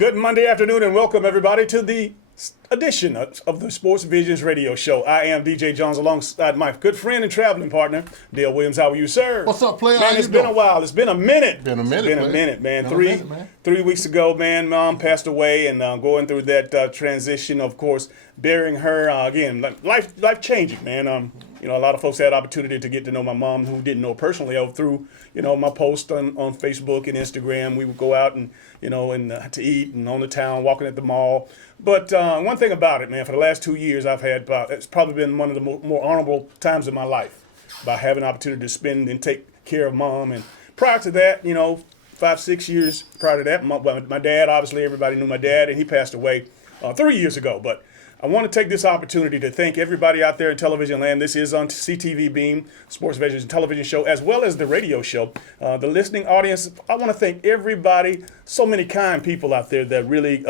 Good Monday afternoon and welcome everybody to the edition of the Sports Visions radio show. I am DJ Jones alongside my good friend and traveling partner, Dale Williams. How are you, sir? What's up, player? Man, it's been a while. It's been a minute. Been a minute, man. Been a minute, man. 3 weeks ago, man, Mom passed away and going through that transition, of course, burying her, again, life changing, man. You know, a lot of folks had opportunity to get to know my mom who didn't know personally through, you know, my post on Facebook and Instagram. We would go out and, you know, and to eat and on the town, walking at the mall. But one thing about it, man, for the last 2 years I've had, it's probably been one of the more honorable times in my life by having an opportunity to spend and take care of Mom. And prior to that, you know, 5-6 years prior to that, my dad, obviously everybody knew my dad, and he passed away 3 years ago. But I want to take this opportunity to thank everybody out there in television land. This is on CTV Beam, Sports Visions television show, as well as the radio show. The listening audience, I want to thank everybody, so many kind people out there that really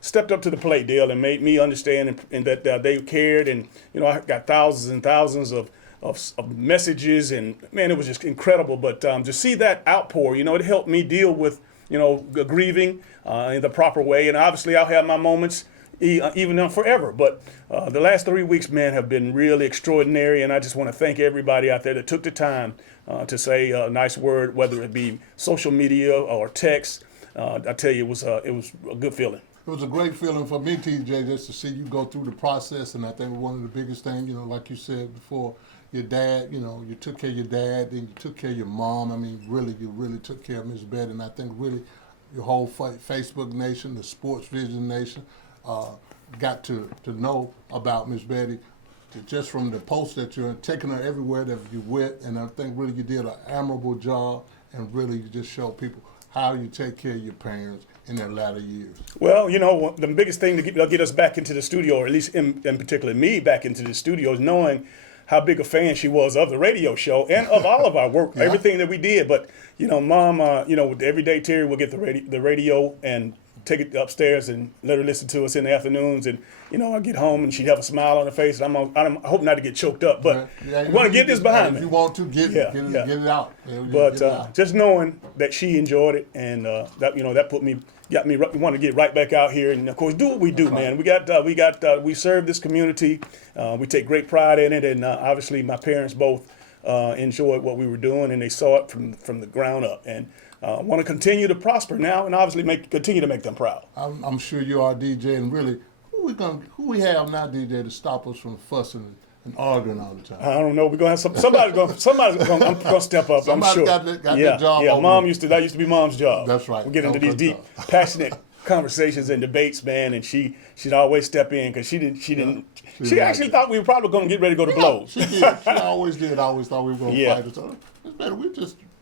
stepped up to the plate, Dale, and made me understand and that they cared. And, you know, I got thousands and thousands of messages, and, man, it was just incredible. But to see that outpour, you know, it helped me deal with, you know, grieving in the proper way. And obviously I'll have my moments even forever. But the last 3 weeks, man, have been really extraordinary, and I just want to thank everybody out there that took the time to say a nice word, whether it be social media or text. I tell you, it was a good feeling. It was a great feeling for me, TJ, just to see you go through the process, and I think one of the biggest things, you know, like you said before, your dad, you know, you took care of your dad, then you took care of your mom. I mean, you really took care of Miss Betty, and I think really your whole Facebook nation, the Sports Vision nation, got to know about Miss Betty just from the post that you're taking her everywhere that you went, and I think really you did an admirable job, and really you just show people how you take care of your parents in their latter years. Well, you know, the biggest thing to get us back into the studio, or at least in particular me back into the studio, is knowing how big a fan she was of the radio show and of all of our work, yeah. Everything that we did. But, you know, Mom, you know, every day Terry will get the radio and take it upstairs and let her listen to us in the afternoons. And, you know, I get home and she'd have a smile on her face. And I hope not to get choked up, but I want to get this behind me. If you want to, get it out. But just knowing that she enjoyed it, and that, you know, that got me want to get right back out here and, of course, do what we do, man. We serve this community. We take great pride in it, and obviously my parents both enjoyed what we were doing, and they saw it from the ground up. And want to continue to prosper now, and obviously continue to make them proud. I'm sure you are, DJ, and really, who we have now, DJ, to stop us from fussing and arguing all the time? I don't know. We're gonna have somebody's gonna. I'm gonna step up. Somebody's I'm sure. got that job. Yeah, that used to be Mom's job. That's right. We get into these deep, passionate conversations and debates, man, and she'd always step in because she actually thought we were probably gonna get ready to go to blows. She did. She always did. I always thought we were gonna fight. So it's better.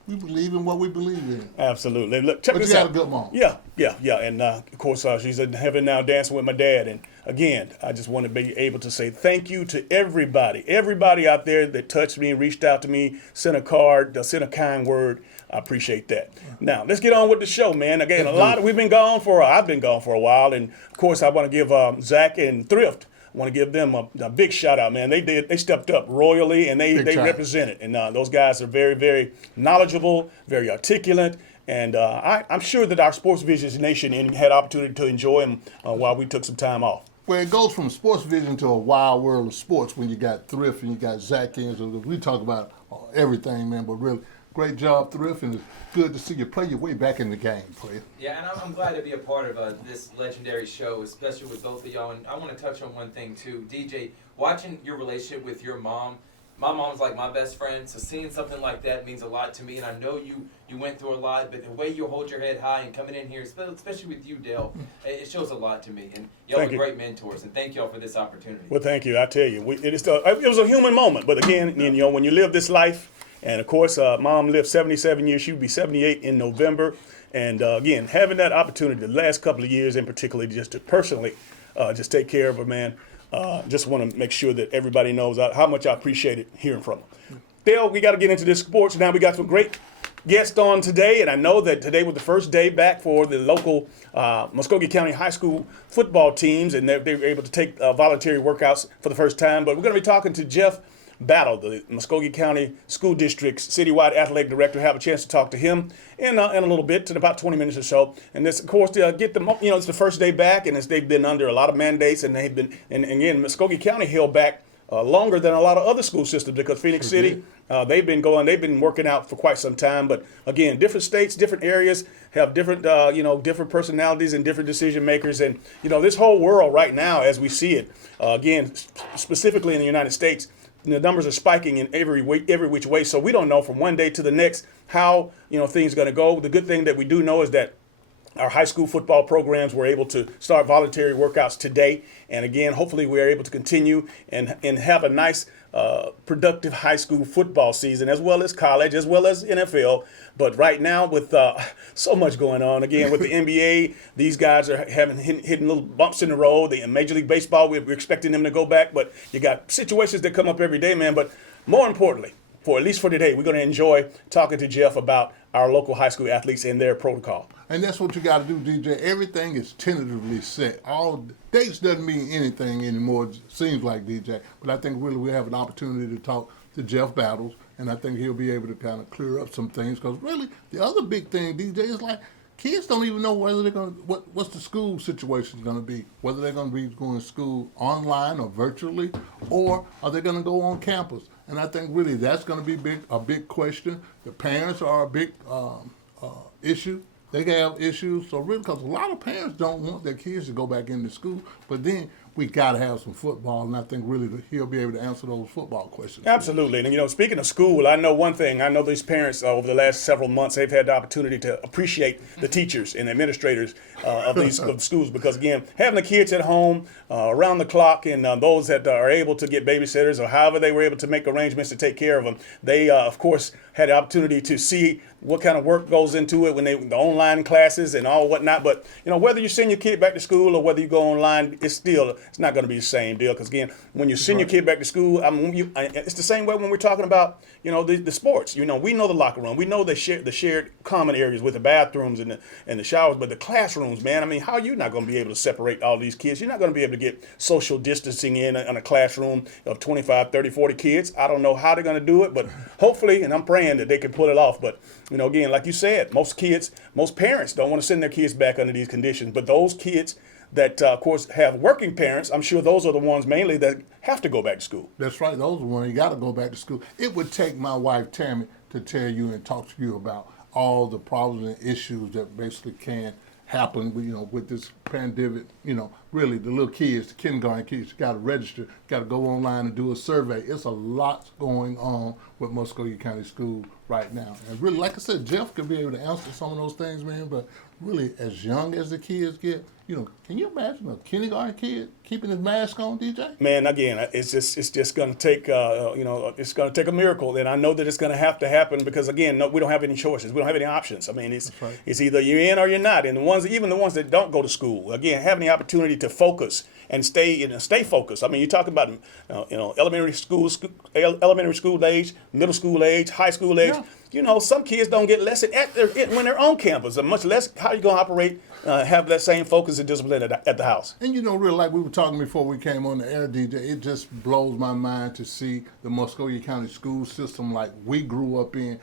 We believe in what we believe in. Absolutely. Look, check this out. But you got a good mom. Yeah. And, of course, she's in heaven now dancing with my dad. And, again, I just want to be able to say thank you to everybody out there that touched me and reached out to me, sent a card, sent a kind word. I appreciate that. Now, let's get on with the show, man. Again, I've been gone for a while. And, of course, I want to give Zach and Thrift, I want to give them a big shout out, man. They stepped up royally, and they represented. And those guys are very, very knowledgeable, very articulate. And I'm sure that our Sports Visions Nation had opportunity to enjoy them while we took some time off. Well, it goes from Sports Vision to a wild world of sports when you got Thrift and you got Zach in. So we talk about everything, man, but really, great job, Thrift, and it's good to see you play your way back in the game, player. Yeah, and I'm glad to be a part of this legendary show, especially with both of y'all. And I want to touch on one thing, too. DJ, watching your relationship with your mom, my mom's like my best friend, so seeing something like that means a lot to me. And I know you went through a lot, but the way you hold your head high and coming in here, especially with you, Dale, it shows a lot to me. And y'all are great mentors, and thank y'all for this opportunity. Well, thank you. I tell you, it was a human moment. But again, you know, when you live this life, and, of course, Mom lived 77 years. She would be 78 in November. And, again, having that opportunity the last couple of years in particular just to personally just take care of her, man, just want to make sure that everybody knows how much I appreciated hearing from her. Dale, we got to get into this sports. Now we got some great guests on today, and I know that today was the first day back for the local Muskogee County High School football teams, and they were able to take voluntary workouts for the first time. But we're going to be talking to Jeff Battle, the Muskogee County School District's citywide athletic director. Have a chance to talk to him in a little bit, in about 20 minutes or so. And this, of course, to get them, it's the first day back, and they've been under a lot of mandates, and they've been, and again, Muskogee County held back longer than a lot of other school systems because Phoenix City, they've been working out for quite some time. But again, different states, different areas have different, different personalities and different decision makers. And, this whole world right now, as we see it, again, specifically in the United States, the numbers are spiking in every which way. So we don't know from one day to the next how, things are going to go. The good thing that we do know is that our high school football programs were able to start voluntary workouts today. And again, hopefully we are able to continue and have a nice, productive high school football season, as well as college, as well as NFL. But right now, with so much going on, again, with the NBA, these guys are hitting little bumps in the road. In Major League Baseball, we're expecting them to go back. But you got situations that come up every day, man. But more importantly, at least for today, we're going to enjoy talking to Jeff about our local high school athletes and their protocol. And that's what you got to do, DJ. Everything is tentatively set. All dates doesn't mean anything anymore, it seems like, DJ. But I think really we have an opportunity to talk to Jeff Battles, and I think he'll be able to kind of clear up some things. Because really, the other big thing, DJ, is like kids don't even know whether they're going to, what's the school situation going to be, whether they're going to be going to school online or virtually, or are they going to go on campus? And I think really that's going to be a big question. The parents are a big issue. They have issues. So really, because a lot of parents don't want their kids to go back into school, but then we got to have some football, and I think really that he'll be able to answer those football questions. Absolutely. And, speaking of school, I know one thing. I know these parents over the last several months, they've had the opportunity to appreciate the teachers and administrators of these of schools because, again, having the kids at home around the clock and those that are able to get babysitters or however they were able to make arrangements to take care of them, they, of course, had the opportunity to see what kind of work goes into it when the online classes and all whatnot. But, whether you send your kid back to school or whether you go online, it's not going to be the same deal. Because, again, when you send your kid back to school, it's the same way when we're talking about, the sports. We know the locker room. We know the shared common areas with the bathrooms and the showers. But the classrooms, man, how are you not going to be able to separate all these kids? You're not going to be able to get social distancing in a classroom of 25, 30, 40 kids. I don't know how they're going to do it, but hopefully, and I'm praying that they can pull it off. But, again, like you said, most parents don't want to send their kids back under these conditions. But those kids that, of course, have working parents, I'm sure those are the ones mainly that have to go back to school. That's right. Those are the ones you got to go back to school. It would take my wife, Tammy, to tell you and talk to you about all the problems and issues that basically can happen, with this pandemic. Really, the little kids, the kindergarten kids, you got to register, got to go online and do a survey. It's a lot going on with Muskogee County School right now. And really, like I said, Jeff could be able to answer some of those things, man. But really, as young as the kids get, can you imagine a kindergarten kid keeping his mask on, DJ? Man, again, it's just going to take, it's going to take a miracle. And I know that it's going to have to happen because, again, no, we don't have any choices. We don't have any options. It's either you're in or you're not. And even the ones that don't go to school, again, having the opportunity to focus and stay focused. You talk about, elementary school age, middle school age, high school age. Yeah. Some kids don't get lesson when they're on campus, and much less how you going to operate, have that same focus and discipline at the house. And, really, like we were talking before we came on the air, DJ, it just blows my mind to see the Muskogee County school system like we grew up in.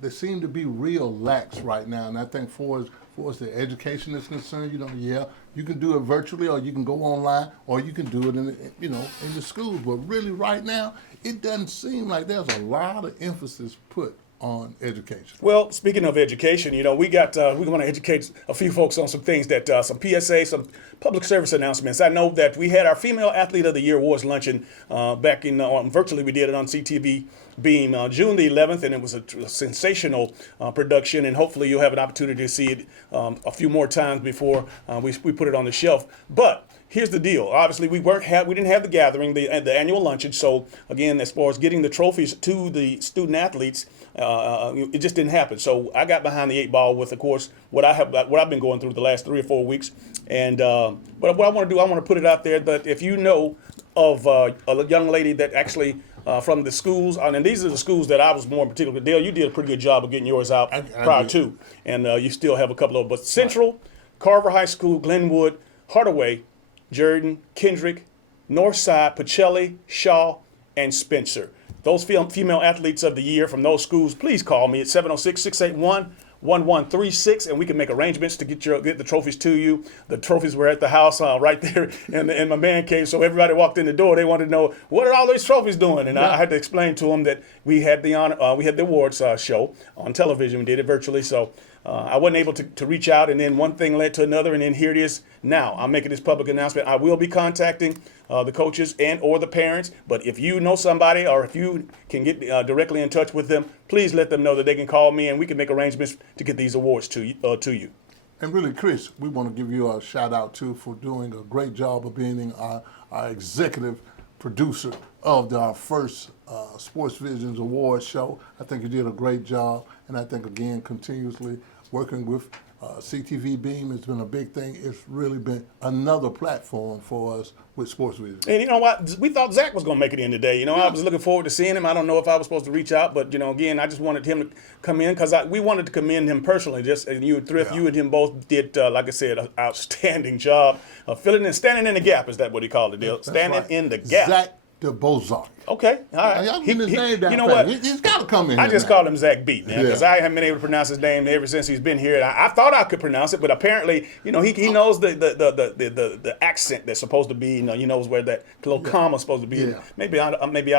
They seem to be real lax right now, and I think for as the education is concerned, you can do it virtually, or you can go online, or you can do it in the schools. But really, right now, it doesn't seem like there's a lot of emphasis put on education. Well, speaking of education, we want to educate a few folks on some things that some PSA, some public service announcements. I know that we had our Female Athlete of the Year Awards luncheon back in virtually. We did it on CTV Beam June the 11th, and it was a sensational production. And hopefully, you'll have an opportunity to see it a few more times before we put it on the shelf. But here's the deal. Obviously, we didn't have the gathering, the annual luncheon. So again, as far as getting the trophies to the student athletes, it just didn't happen. So I got behind the 8 ball with, of course, what I've been going through the last 3 or 4 weeks. And but what I want to do, I want to put it out there that if you know of a young lady that actually from the schools, and these are the schools that I was more particular. Dale, you did a pretty good job of getting yours out prior to, and you still have a couple of. But Central, Carver High School, Glenwood, Hardaway, Jordan, Kendrick, Northside, Pacelli, Shaw, and Spencer. those female athletes of the year from those schools, please call me at 706-681-1136, and we can make arrangements to get the trophies to you. The trophies were at the house right there in my man cave. So everybody walked in the door, they wanted to know, what are all these trophies doing? And I had to explain to them that we had the awards show on television. We did it virtually, so I wasn't able to reach out, and then one thing led to another, and then here it is now. I'm making this public announcement. I will be contacting the coaches and or the parents, but if you know somebody or if you can get directly in touch with them, please let them know that they can call me and we can make arrangements to get these awards to you. And really, Chris, we want to give you a shout out too for doing a great job of being our executive producer of our first Sports Visions Awards show. I think you did a great job, and I think, again, continuously working with CTV Beam has been a big thing. It's really been another platform for us with Sports Visions. And you know what? We thought Zach was going to make it in today. I was looking forward to seeing him. I don't know if I was supposed to reach out, but, again, I just wanted him to come in because we wanted to commend him personally. You and him both did, like I said, an outstanding job of filling in, standing in the gap. Is that what he called it, Dale? Standing in the gap. Zach de Bozark. Okay, all right. Y'all get his name down. You know what? He's got to come in. I here just now. called him Zach B, man, because I haven't been able to pronounce his name ever since he's been here. And I thought I could pronounce it, but apparently, he knows the accent that's supposed to be. He knows where that little comma's supposed to be. Yeah. Maybe I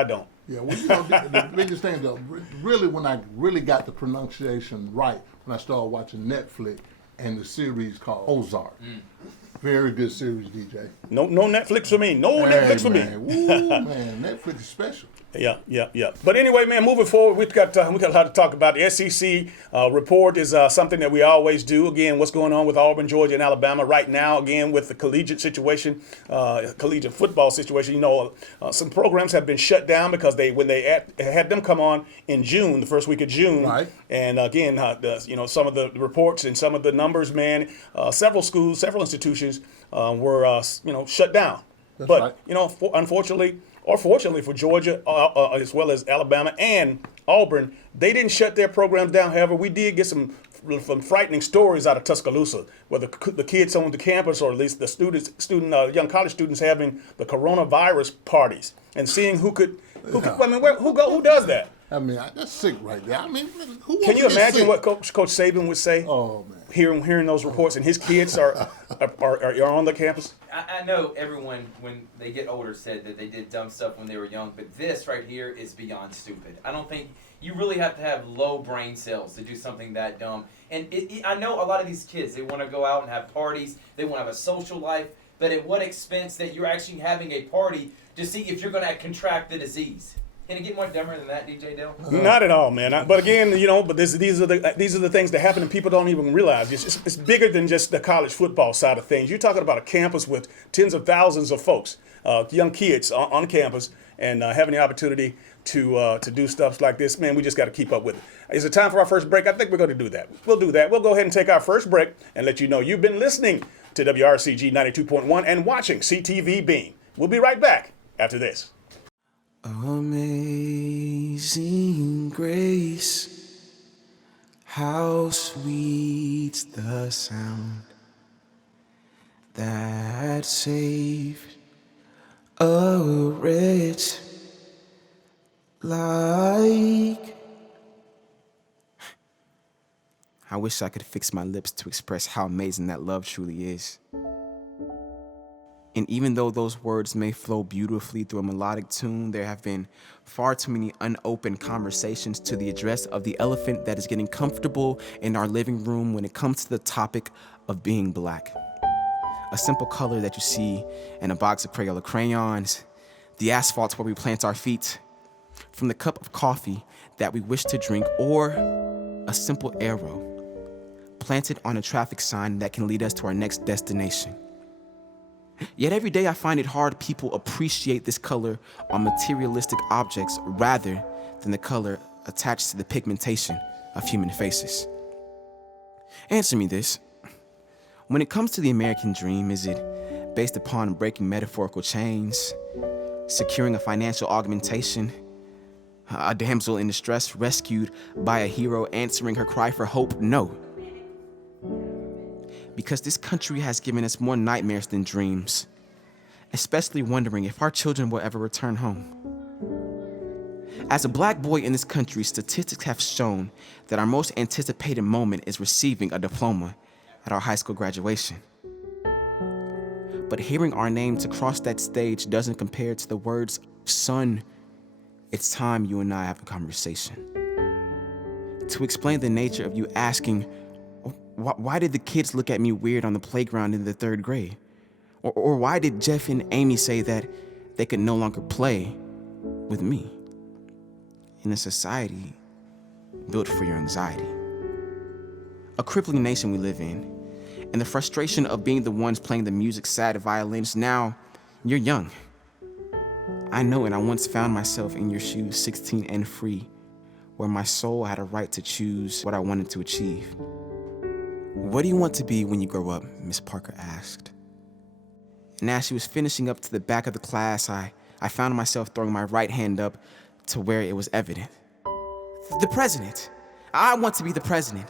don't. Yeah, well, the biggest thing, though, really, when I really got the pronunciation right, when I started watching Netflix and the series called Ozark. Very good series, DJ. No Netflix for me. Netflix for me. Woo, man, Netflix is special. Yeah. But anyway, man, moving forward, we got a lot to talk about. The SEC report is something that we always do. Again, what's going on with Auburn, Georgia, and Alabama right now? Again, with the collegiate situation, collegiate football situation. Some programs have been shut down because when they had them come on in June, the first week of June. Right. And again, some of the reports and some of the numbers, man. Several schools, several institutions were shut down. That's but right. Unfortunately. Or fortunately for Georgia, as well as Alabama and Auburn, they didn't shut their programs down. However, we did get some frightening stories out of Tuscaloosa, where the kids on the campus, or at least the young college students, having the coronavirus parties and seeing who does that? I mean, that's sick right there. I mean, who Can you imagine what Coach Saban would say? Oh man, hearing those reports, and his kids are on the campus. I know everyone, when they get older, said that they did dumb stuff when they were young, but this right here is beyond stupid. I don't think you really have to have low brain cells to do something that dumb. And I know a lot of these kids, they want to go out and have parties, they want to have a social life, but at what expense that you're actually having a party to see if you're going to contract the disease? Can it get more dumber than that, DJ Dale? Not at all, man. But again, these are the things that happen and people don't even realize. It's bigger than just the college football side of things. You're talking about a campus with tens of thousands of folks, young kids on campus, and having the opportunity to do stuff like this. Man, we just got to keep up with it. Is it time for our first break? I think we're going to do that. We'll do that. We'll go ahead and take our first break and let you know you've been listening to WRCG 92.1 and watching CTV Beam. We'll be right back after this. Amazing grace, how sweet the sound that saved a wretch like. I wish I could fix my lips to express how amazing that love truly is. And even though those words may flow beautifully through a melodic tune, there have been far too many unopened conversations to the address of the elephant that is getting comfortable in our living room when it comes to the topic of being black. A simple color that you see in a box of Crayola crayons, the asphalt where we plant our feet, from the cup of coffee that we wish to drink, or a simple arrow planted on a traffic sign that can lead us to our next destination. Yet every day I find it hard people appreciate this color on materialistic objects rather than the color attached to the pigmentation of human faces. Answer me this. When it comes to the American dream, is it based upon breaking metaphorical chains, securing a financial augmentation, a damsel in distress rescued by a hero answering her cry for hope? No. Because this country has given us more nightmares than dreams, especially wondering if our children will ever return home. As a black boy in this country, statistics have shown that our most anticipated moment is receiving a diploma at our high school graduation. But hearing our names across that stage doesn't compare to the words, "Son, it's time you and I have a conversation." To explain the nature of you asking, why did the kids look at me weird on the playground in the 3rd grade? Or why did Jeff and Amy say that they could no longer play with me? In a society built for your anxiety. A crippling nation we live in, and the frustration of being the ones playing the music's sad violins. Now, you're young. I know, and I once found myself in your shoes, 16 and free, where my soul had a right to choose what I wanted to achieve. "What do you want to be when you grow up?" Miss Parker asked. And as she was finishing up to the back of the class, I found myself throwing my right hand up to where it was evident. "The president. I want to be the president."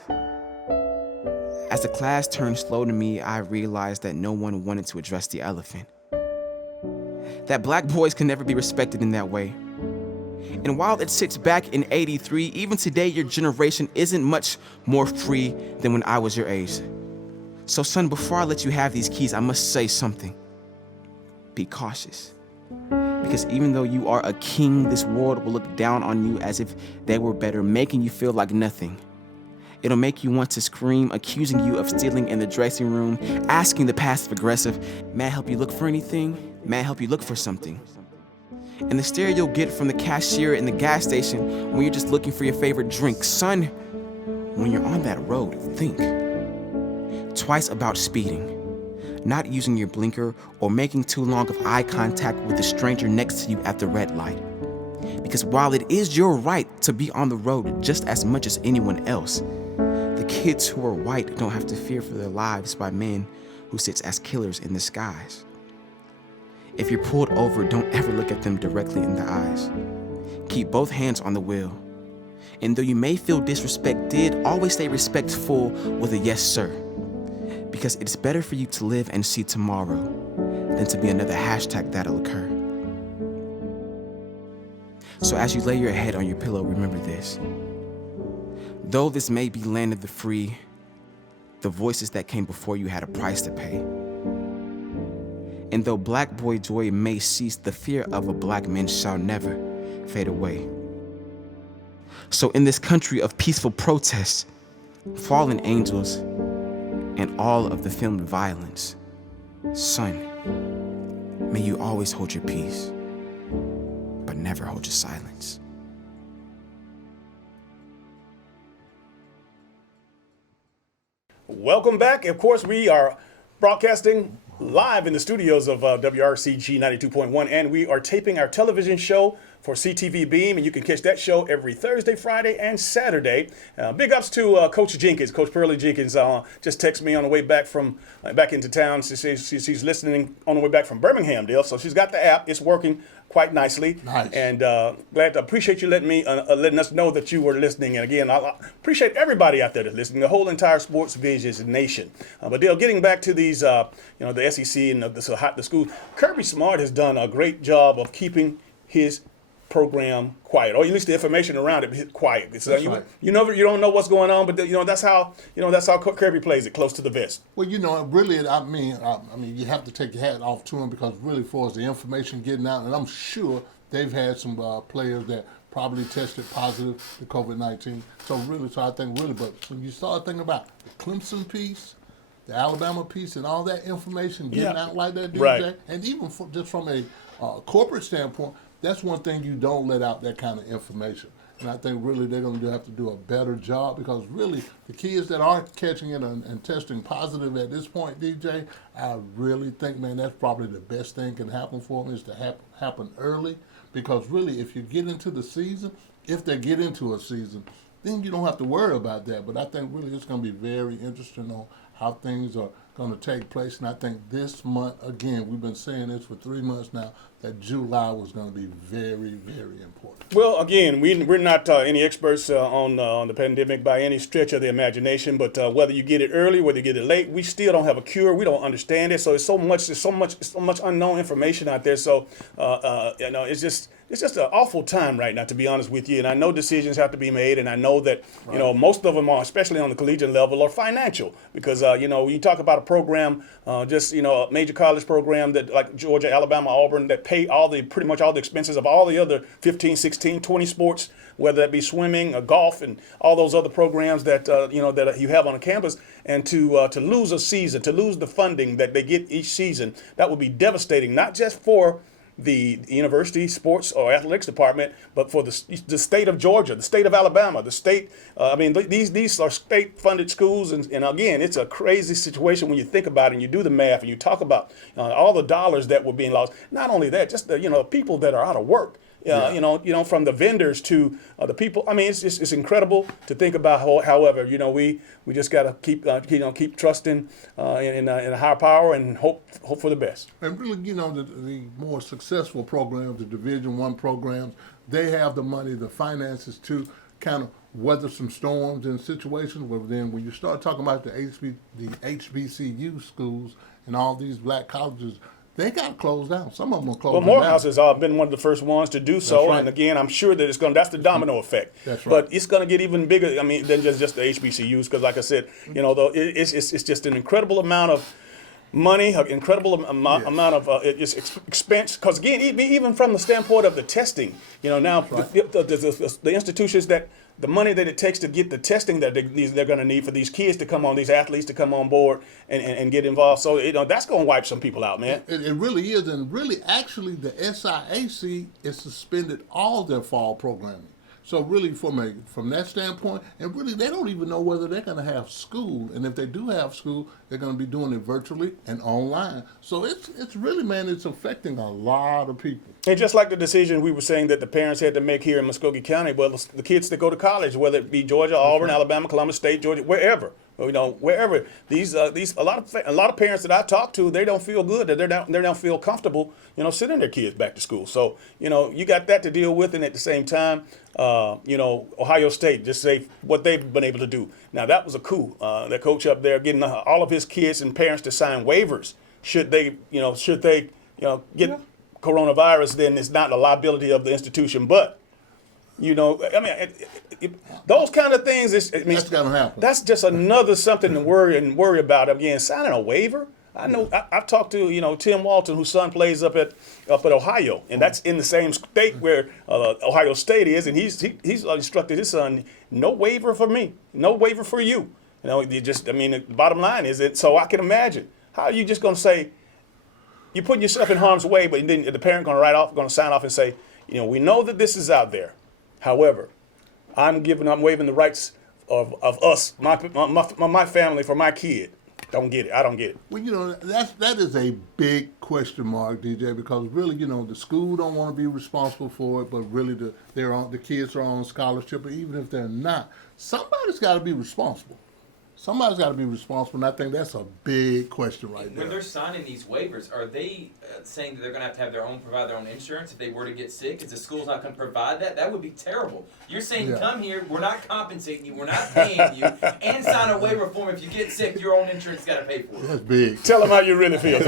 As the class turned slow to me, I realized that no one wanted to address the elephant. That black boys can never be respected in that way. And while it sits back in 83, even today your generation isn't much more free than when I was your age. So son, before I let you have these keys, I must say something. Be cautious. Because even though you are a king, this world will look down on you as if they were better, making you feel like nothing. It'll make you want to scream, accusing you of stealing in the dressing room, asking the passive-aggressive, "May I help you look for anything? May I help you look for something?" And the stare you'll get from the cashier in the gas station when you're just looking for your favorite drink. Son, when you're on that road, think twice about speeding, not using your blinker, or making too long of eye contact with the stranger next to you at the red light. Because while it is your right to be on the road just as much as anyone else, the kids who are white don't have to fear for their lives by men who sit as killers in the skies. If you're pulled over, don't ever look at them directly in the eyes. Keep both hands on the wheel. And though you may feel disrespected, always stay respectful with a "yes, sir." Because it's better for you to live and see tomorrow than to be another hashtag that'll occur. So as you lay your head on your pillow, remember this. Though this may be land of the free, the voices that came before you had a price to pay. And though black boy joy may cease, the fear of a black man shall never fade away. So in this country of peaceful protests, fallen angels, and all of the filmed violence, son, may you always hold your peace, but never hold your silence. Welcome back. Of course, we are broadcasting live in the studios of WRCG 92.1, and we are taping our television show for CTV Beam, and you can catch that show every Thursday, Friday, and Saturday. Big ups to Coach Jenkins. Coach Pearlie Jenkins just texted me on the way back from back into town. She's listening on the way back from Birmingham, Dale. So she's got the app. It's working quite nicely. Nice. And glad to appreciate you letting us know that you were listening. And again, I appreciate everybody out there that's listening, the whole entire Sports Visions nation. But Dale, getting back to these, the SEC and the school, Kirby Smart has done a great job of keeping his program quiet, or at least the information around it quiet. So right. You don't know what's going on, but that's how Kirby plays it, close to the vest. Well, really, I mean, you have to take your hat off to him, because really, for us, the information getting out, and I'm sure they've had some players that probably tested positive to COVID-19. So I think but when you start thinking about the Clemson piece, the Alabama piece, and all that information getting out like that, DJ, right. and even just from a corporate standpoint, that's one thing you don't let out, that kind of information. And I think really they're going to have to do a better job, because really the kids that are catching it and testing positive at this point, DJ, I really think, man, that's probably the best thing can happen for them, is to happen early. Because really, if you get into the season, if they get into a season, then you don't have to worry about that. But I think really it's going to be very interesting on how things are going to take place. And I think this month, again, we've been saying this for 3 months now, that July was going to be very, very important. Well, again, we're not any experts on the pandemic by any stretch of the imagination, but whether you get it early, whether you get it late, we still don't have a cure. We don't understand it. So there's so much unknown information out there. So it's just it's just an awful time right now, to be honest with you. And I know decisions have to be made, and I know that most of them are, especially on the collegiate level, are financial because you talk about a program, a major college program that like Georgia, Alabama, Auburn, that pay pretty much all the expenses of all the other 15, 16, 20 sports, whether that be swimming or golf and all those other programs that that you have on a campus, and to lose a season, to lose the funding that they get each season, that would be devastating, not just for the university sports or athletics department, but for the state of Georgia, the state of Alabama, the state. These are state-funded schools, and again, it's a crazy situation when you think about it and you do the math and you talk about all the dollars that were being lost. Not only that, just the people that are out of work. From the vendors to the people. I mean, it's incredible to think about. However, we just got to keep trusting in a higher power and hope for the best. And really, the more successful programs, the Division I programs, they have the money, the finances to kind of weather some storms and situations. But then when you start talking about the HBCU schools and all these black colleges, they got to close down. Some of them will close down. Well, Morehouse has been one of the first ones to do so, right. And again, I'm sure that that's the domino effect. That's right. But it's going to get even bigger. I mean, than just the HBCUs, because like I said, it's just an incredible amount of money, an incredible amount of expense. Because again, even from the standpoint of the testing, now right. the institutions that. The money that it takes to get the testing that they're going to need for these kids to come on, these athletes to come on board and get involved. So, that's going to wipe some people out, man. It really is. And really, actually, the SIAC is suspended all their fall programming. So really, from that standpoint, and really, they don't even know whether they're going to have school. And if they do have school, they're going to be doing it virtually and online. So it's really, man, it's affecting a lot of people. And just like the decision we were saying that the parents had to make here in Muskogee County, well, the kids that go to college, whether it be Georgia, Auburn, Alabama, Columbus State, Georgia, wherever. Wherever these a lot of parents that I talk to, they don't feel good, they don't feel comfortable, sending their kids back to school. So you got that to deal with, and at the same time, Ohio State, just say what they've been able to do. Now that was a coup. That coach up there getting all of his kids and parents to sign waivers. Should they get coronavirus, then it's not a liability of the institution, but. Those kind of things. That's gonna happen. That's just another something to worry about. Again, signing a waiver. I know. I've talked to Tim Walton, whose son plays up at Ohio, and that's in the same state where Ohio State is, and he's instructed his son, no waiver for me, no waiver for you. The bottom line is it. So I can imagine how are you just gonna say you're putting yourself in harm's way, but then the parent gonna sign off and say, we know that this is out there. However, I'm waiving the rights of us, my family, for my kid. Don't get it. I don't get it. Well, that is a big question mark, DJ, because really, the school don't want to be responsible for it, but really the kids are on scholarship, but even if they're not, somebody's got to be responsible. Somebody's got to be responsible, and I think that's a big question right there. When they're signing these waivers, are they saying that they're going to have provide their own insurance if they were to get sick? Is the school's not going to provide that? That would be terrible. You're saying, come here, we're not compensating you, we're not paying you, and sign a waiver form. If you get sick, your own insurance got to pay for it. That's big. Tell them how you really feel.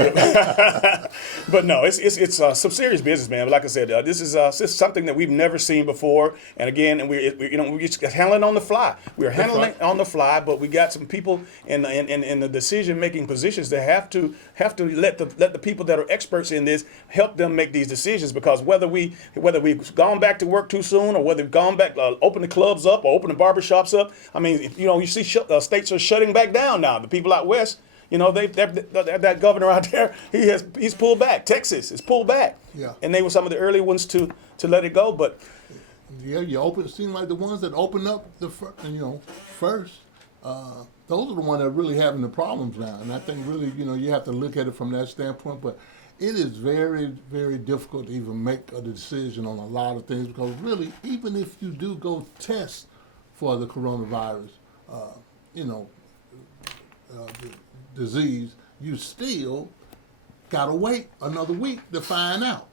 But no, it's some serious business, man. But like I said, this is something that we've never seen before. And again, we're just handling on the fly. We're handling on the fly, but we got some people in the decision-making positions that have to let the people that are experts in this help them make these decisions, because whether we've gone back to work too soon, or whether we've gone back open the clubs up or open the barbershops up. I mean, you see states are shutting back down now. The people out west, that governor out there, he's pulled back. Texas is pulled back. Yeah. And they were some of the early ones to let it go, but. Yeah, it seems like the ones that open up first. Those are the ones that are really having the problems now. And I think really, you have to look at it from that standpoint. But it is very, very difficult to even make a decision on a lot of things, because really, even if you do go test for the coronavirus, disease, you still got to wait another week to find out.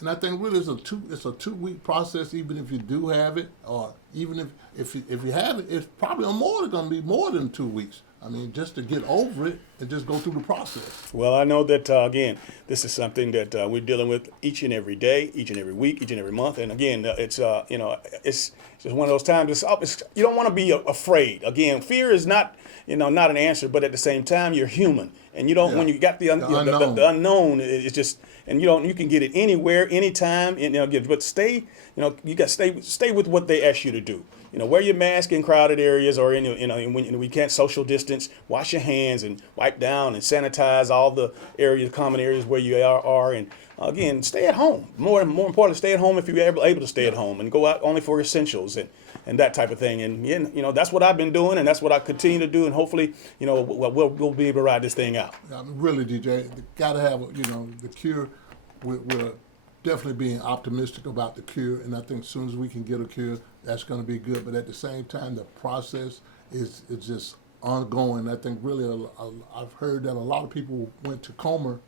And I think really it's a 2-week process, even if you do have it, or even if you have it, it's probably going to be more than 2 weeks I mean, just to get over it and just go through the process. Well, I know that, again, this is something that we're dealing with each and every day, each and every week, each and every month. And again, it's just one of those times. You don't want to be afraid. Again, fear is not an answer, but at the same time, you're human. And you don't, when you got the unknown, it's just, and you can get it anywhere, anytime. And, again, but stay with what they ask you to do. Wear your mask in crowded areas, or when we can't social distance. Wash your hands and wipe down and sanitize all the areas, common areas where you are. And again, stay at home. More importantly, stay at home if you're able to stay at home, and go out only for essentials and that type of thing. And that's what I've been doing, and that's what I continue to do. And hopefully, we'll be able to ride this thing out. Really, DJ, got to have the cure. We're definitely being optimistic about the cure, and I think as soon as we can get a cure, that's going to be good. But at the same time, the process is just ongoing. I think really, I've heard that a lot of people went to Comer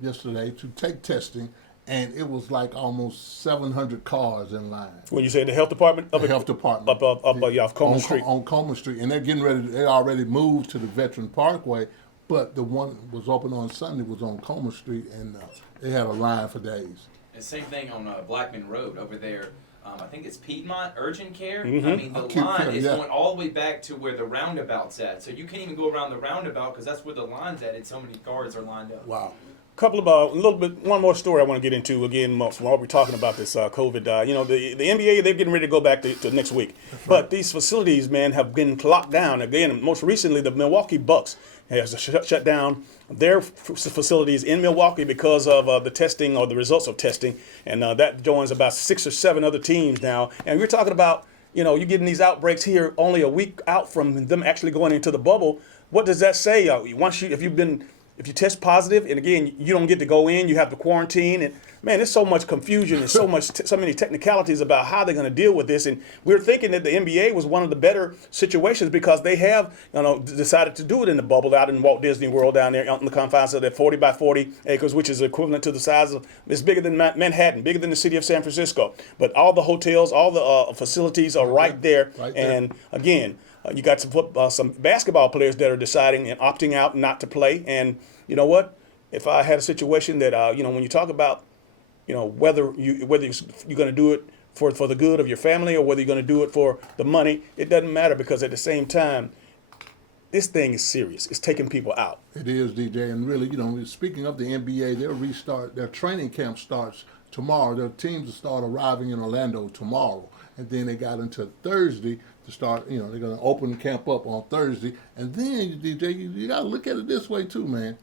yesterday to take testing, and it was like almost 700 cars in line. When you say the health department? The health department. Off Comer Street. On Comer Street, and they're getting ready. They already moved to the Veteran Parkway, but the one was open on Sunday was on Comer Street, and they had a line for days. And same thing on Blackman Road over there. I think it's Piedmont Urgent Care. Mm-hmm. I mean, the line is going all the way back to where the roundabout's at. So you can't even go around the roundabout because that's where the line's at, and so many cars are lined up. Wow. One more story I want to get into again while we're talking about this COVID. The NBA, they're getting ready to go back to next week. Right. But these facilities, man, have been locked down. Again, most recently, the Milwaukee Bucks has shut down their facilities in Milwaukee because of the testing or the results of testing. And that joins about 6 or 7 other teams now. And we're talking about, you're getting these outbreaks here only a week out from them actually going into the bubble. What does that say? If you test positive, and again, you don't get to go in, you have to quarantine, and man, there's so much confusion and so many technicalities about how they're going to deal with this. And we're thinking that the NBA was one of the better situations because they have, decided to do it in the bubble out in Walt Disney World down there on the confines of that 40 by 40 acres, which is equivalent to the size of, it's bigger than Manhattan, bigger than the city of San Francisco. But all the hotels, all the facilities are right there. And again, you got some basketball players that are deciding and opting out not to play. And you know what? If I had a situation that, when you talk about, whether you're going to do it for the good of your family or whether you're going to do it for the money, it doesn't matter, because at the same time, this thing is serious. It's taking people out. It is, DJ. And really, speaking of the NBA, they'll restart. Their training camp starts tomorrow. Their teams will start arriving in Orlando tomorrow. And then they got until Thursday to start, they're going to open camp up on Thursday. And then, DJ, you got to look at it this way too, man.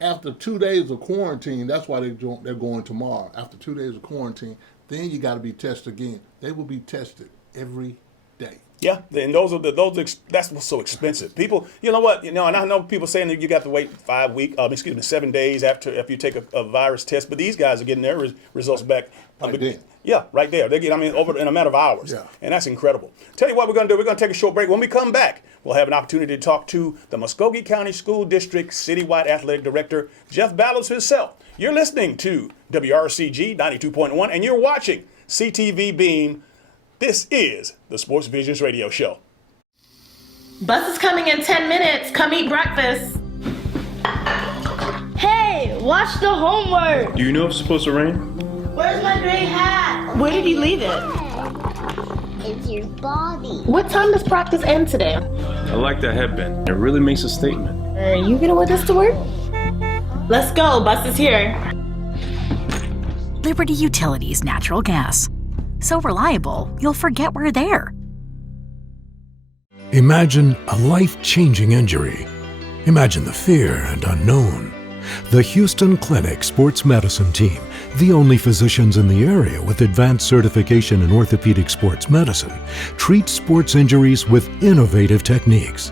After 2 days of quarantine, that's why they're going tomorrow. After 2 days of quarantine, then you got to be tested again. They will be tested every day. Yeah, and that's what's so expensive. People, and I know people saying that you got to wait 7 days after you take a virus test, but these guys are getting their results back. Then. Yeah, right there. They get, over in a matter of hours. Yeah. And that's incredible. Tell you what we're going to do. We're going to take a short break. When we come back, we'll have an opportunity to talk to the Muskogee County School District Citywide Athletic Director, Jeff Ballows himself. You're listening to WRCG 92.1, and you're watching CTV Beam. This is the Sports Visions Radio Show. Bus is coming in 10 minutes. Come eat breakfast. Hey, watch the homework. Do you know if it's supposed to rain? Where's my gray hat? Where did you leave it? It's your body. What time does practice end today? I like that headband. It really makes a statement. Are you gonna wear this to work? Let's go, bus is here. Liberty Utilities natural gas. So reliable, you'll forget we're there. Imagine a life-changing injury. Imagine the fear and unknown. The Houston Clinic Sports Medicine Team, the only physicians in the area with advanced certification in orthopedic sports medicine, treats sports injuries with innovative techniques.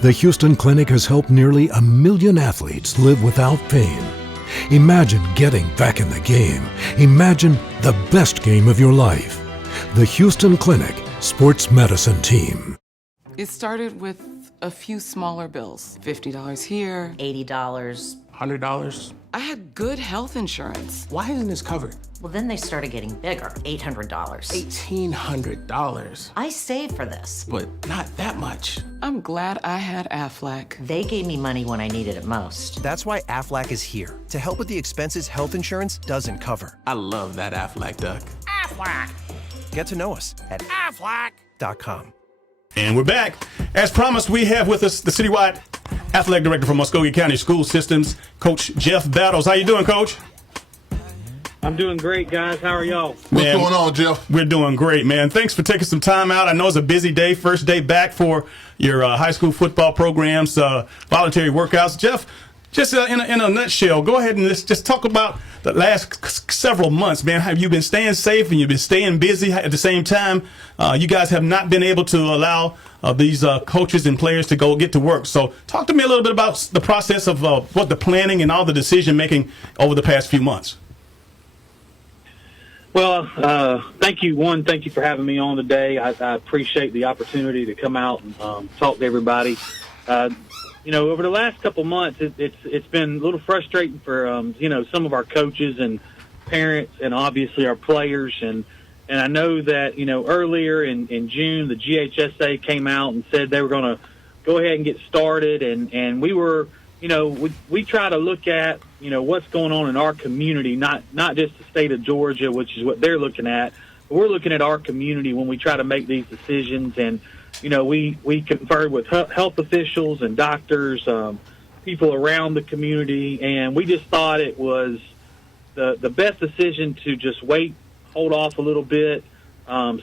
The Houston Clinic has helped nearly 1 million athletes live without pain. Imagine getting back in the game. Imagine the best game of your life. The Houston Clinic Sports Medicine Team. It started with a few smaller bills. $50 here, $80 $100? I had good health insurance. Why isn't this covered? Well, then they started getting bigger, $800. $1,800. I saved for this. But not that much. I'm glad I had Aflac. They gave me money when I needed it most. That's why Aflac is here, to help with the expenses health insurance doesn't cover. I love that Aflac duck. Aflac! Get to know us at aflac.com. And we're back. As promised, we have with us the citywide athletic director for Muskogee County School Systems, Coach Jeff Battles. How you doing, Coach? I'm doing great, guys. How are y'all? What's going on, Jeff? We're doing great, man. Thanks for taking some time out. I know it's a busy day, first day back for your high school football programs, voluntary workouts. Jeff, just in a nutshell, go ahead and let's just talk about the last several months, man. Have you been staying safe and you've been staying busy at the same time? You guys have not been able to allow these coaches and players to go get to work. So talk to me a little bit about the process of what the planning and all the decision making over the past few months. Well, thank you. Thank you for having me on today. I appreciate the opportunity to come out and talk to everybody. Over the last couple months, it's been a little frustrating for some of our coaches and parents, and obviously our players. And I know that earlier in June, the GHSA came out and said they were going to go ahead and get started, and we were. We try to look at, what's going on in our community, not just the state of Georgia, which is what they're looking at, but we're looking at our community when we try to make these decisions. And, we conferred with health officials and doctors, people around the community, and we just thought it was the best decision to just wait, hold off a little bit,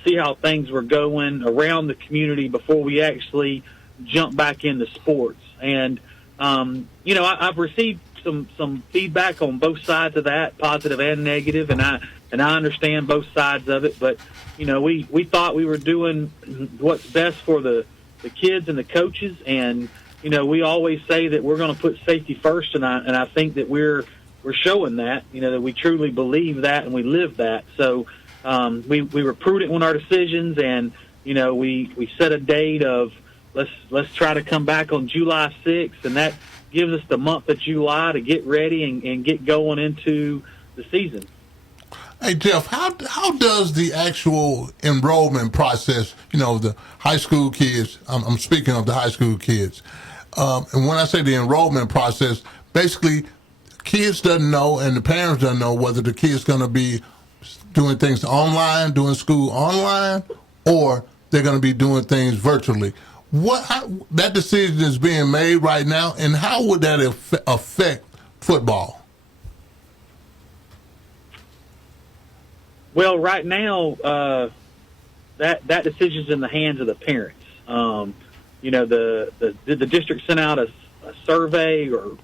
see how things were going around the community before we actually jump back into sports. And, I've received some feedback on both sides of that, positive and negative, and I understand both sides of it. But we thought we were doing what's best for the kids and the coaches, and we always say that we're going to put safety first, and I think that we're showing that that we truly believe that and we live that. So we were prudent in our decisions, and we set a date of let's try to come back on July 6th, and that gives us the month of July to get ready and get going into the season. Hey, Jeff, how does the actual enrollment process, the high school kids, I'm speaking of the high school kids, and when I say the enrollment process, basically kids doesn't know and the parents doesn't know whether the kid's going to be doing things online, doing school online, or they're going to be doing things virtually. That decision is being made right now, and how would that affect football? Well, right now, that decision's in the hands of the parents. The district sent out a survey or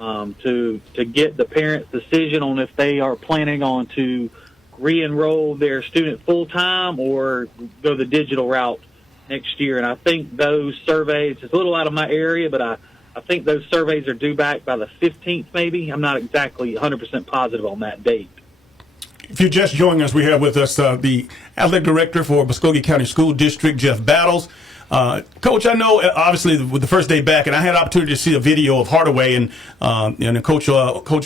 to get the parents' decision on if they are planning on to re-enroll their student full-time or go the digital route next year. And I think those surveys, it's a little out of my area, but I think those surveys are due back by the 15th maybe. I'm not exactly 100% positive on that date. If you're just joining us, we have with us the athletic director for Muskogee County School District, Jeff Battles. Coach, I know obviously with the first day back, and I had an opportunity to see a video of Hardaway, and the coach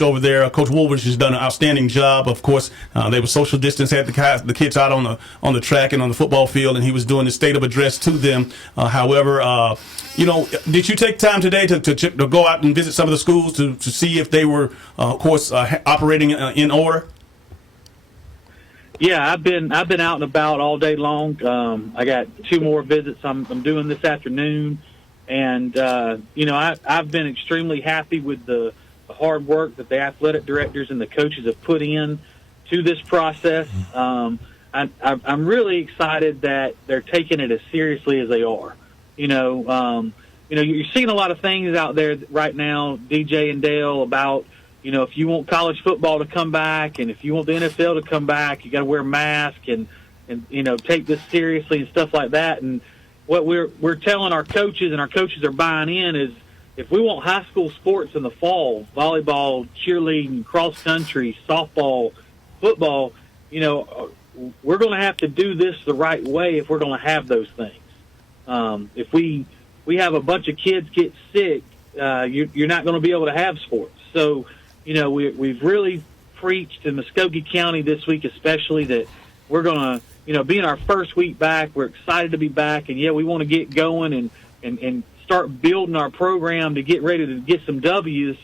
over there, Coach Woolridge, has done an outstanding job. Of course, they were social distance, had the kids out on the track and on the football field, and he was doing the state of address to them. However, did you take time today to go out and visit some of the schools to see if they were, of course, operating in order? Yeah, I've been out and about all day long. I got 2 more visits I'm doing this afternoon, and I've been extremely happy with the hard work that the athletic directors and the coaches have put in to this process. I'm really excited that they're taking it as seriously as they are. You're seeing a lot of things out there right now, DJ and Dale, about if you want college football to come back and if you want the NFL to come back, you got to wear a mask and take this seriously and stuff like that. And what we're telling our coaches, and our coaches are buying in, is if we want high school sports in the fall, volleyball, cheerleading, cross country, softball, football, we're going to have to do this the right way if we're going to have those things. If we have a bunch of kids get sick, you're not going to be able to have sports. So, we've really preached in Muskogee County this week especially that we're going to, being our first week back, we're excited to be back. And, we want to get going and start building our program to get ready to get some W's.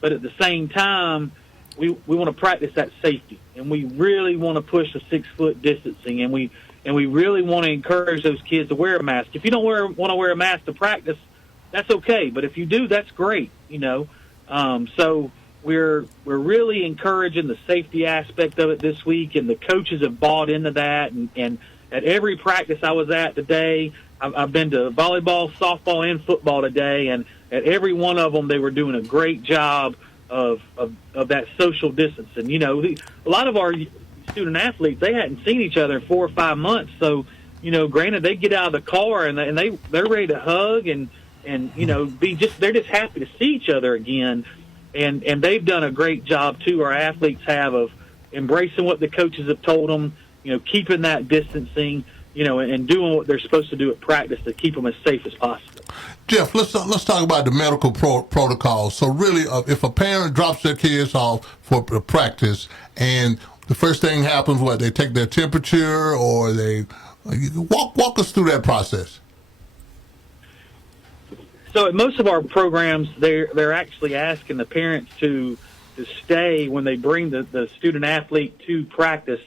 But at the same time, we want to practice that safety. And we really want to push the 6-foot distancing. And we really want to encourage those kids to wear a mask. If you don't want to wear a mask to practice, that's okay. But if you do, that's great, So we're really encouraging the safety aspect of it this week, and the coaches have bought into that. And at every practice I was at today, I've been to volleyball, softball, and football today, and at every one of them they were doing a great job of that social distancing. A lot of our student athletes, they hadn't seen each other in 4 or 5 months, so granted they get out of the car and they're ready to hug and they're just happy to see each other again, and they've done a great job too. Our athletes have of embracing what the coaches have told them, keeping that distancing, and doing what they're supposed to do at practice to keep them as safe as possible. Jeff, let's talk about the medical protocols. So really, if a parent drops their kids off for practice and the first thing happens, they take their temperature, or they walk us through that process. So at most of our programs, they're actually asking the parents to stay when they bring the student athlete to practice.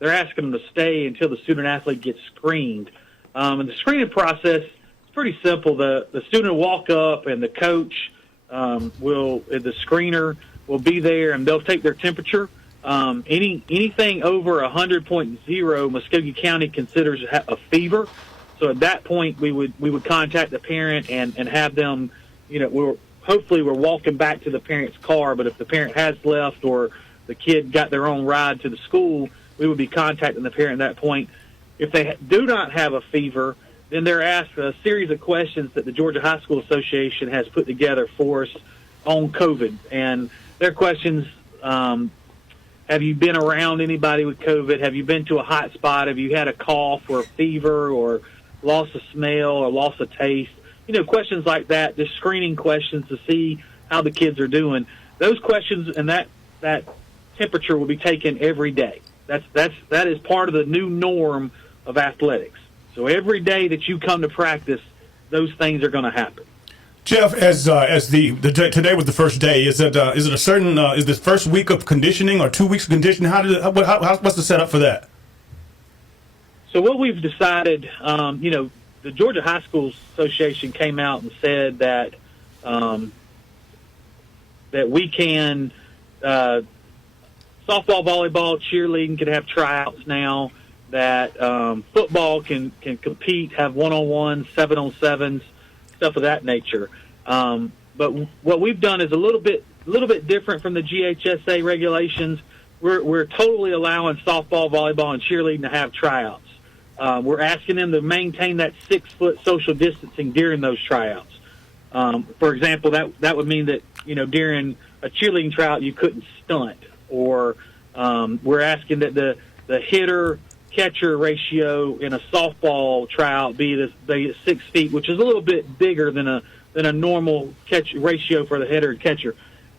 They're asking them to stay until the student athlete gets screened. And the screening process is pretty simple. The student will walk up, and the coach the screener will be there, and they'll take their temperature. Anything over 100.0, Muskogee County considers a fever. So at that point, we would contact the parent and have them, hopefully we're walking back to the parent's car, but if the parent has left or the kid got their own ride to the school, we would be contacting the parent at that point. If they do not have a fever, then they're asked a series of questions that the Georgia High School Association has put together for us on COVID. And their questions, have you been around anybody with COVID? Have you been to a hot spot? Have you had a cough or a fever or loss of smell or loss of taste? Questions like that, just screening questions to see how the kids are doing. Those questions and that temperature will be taken every day. That is part of the new norm of athletics. So every day that you come to practice, those things are going to happen. Jeff, as today was the first day, is it a certain is this first week of conditioning or 2 weeks of conditioning? What's the setup for that? So what we've decided, the Georgia High School Association came out and said that that we can softball, volleyball, cheerleading can have tryouts now. That football can compete, have 1-on-1s, 7-on-7s, stuff of that nature. But what we've done is a little bit different from the GHSA regulations. We're totally allowing softball, volleyball, and cheerleading to have tryouts. We're asking them to maintain that 6-foot social distancing during those tryouts. For example, that would mean that during a cheerleading tryout you couldn't stunt, or we're asking that the hitter catcher ratio in a softball tryout be 6 feet, which is a little bit bigger than a normal catch ratio for the hitter and catcher.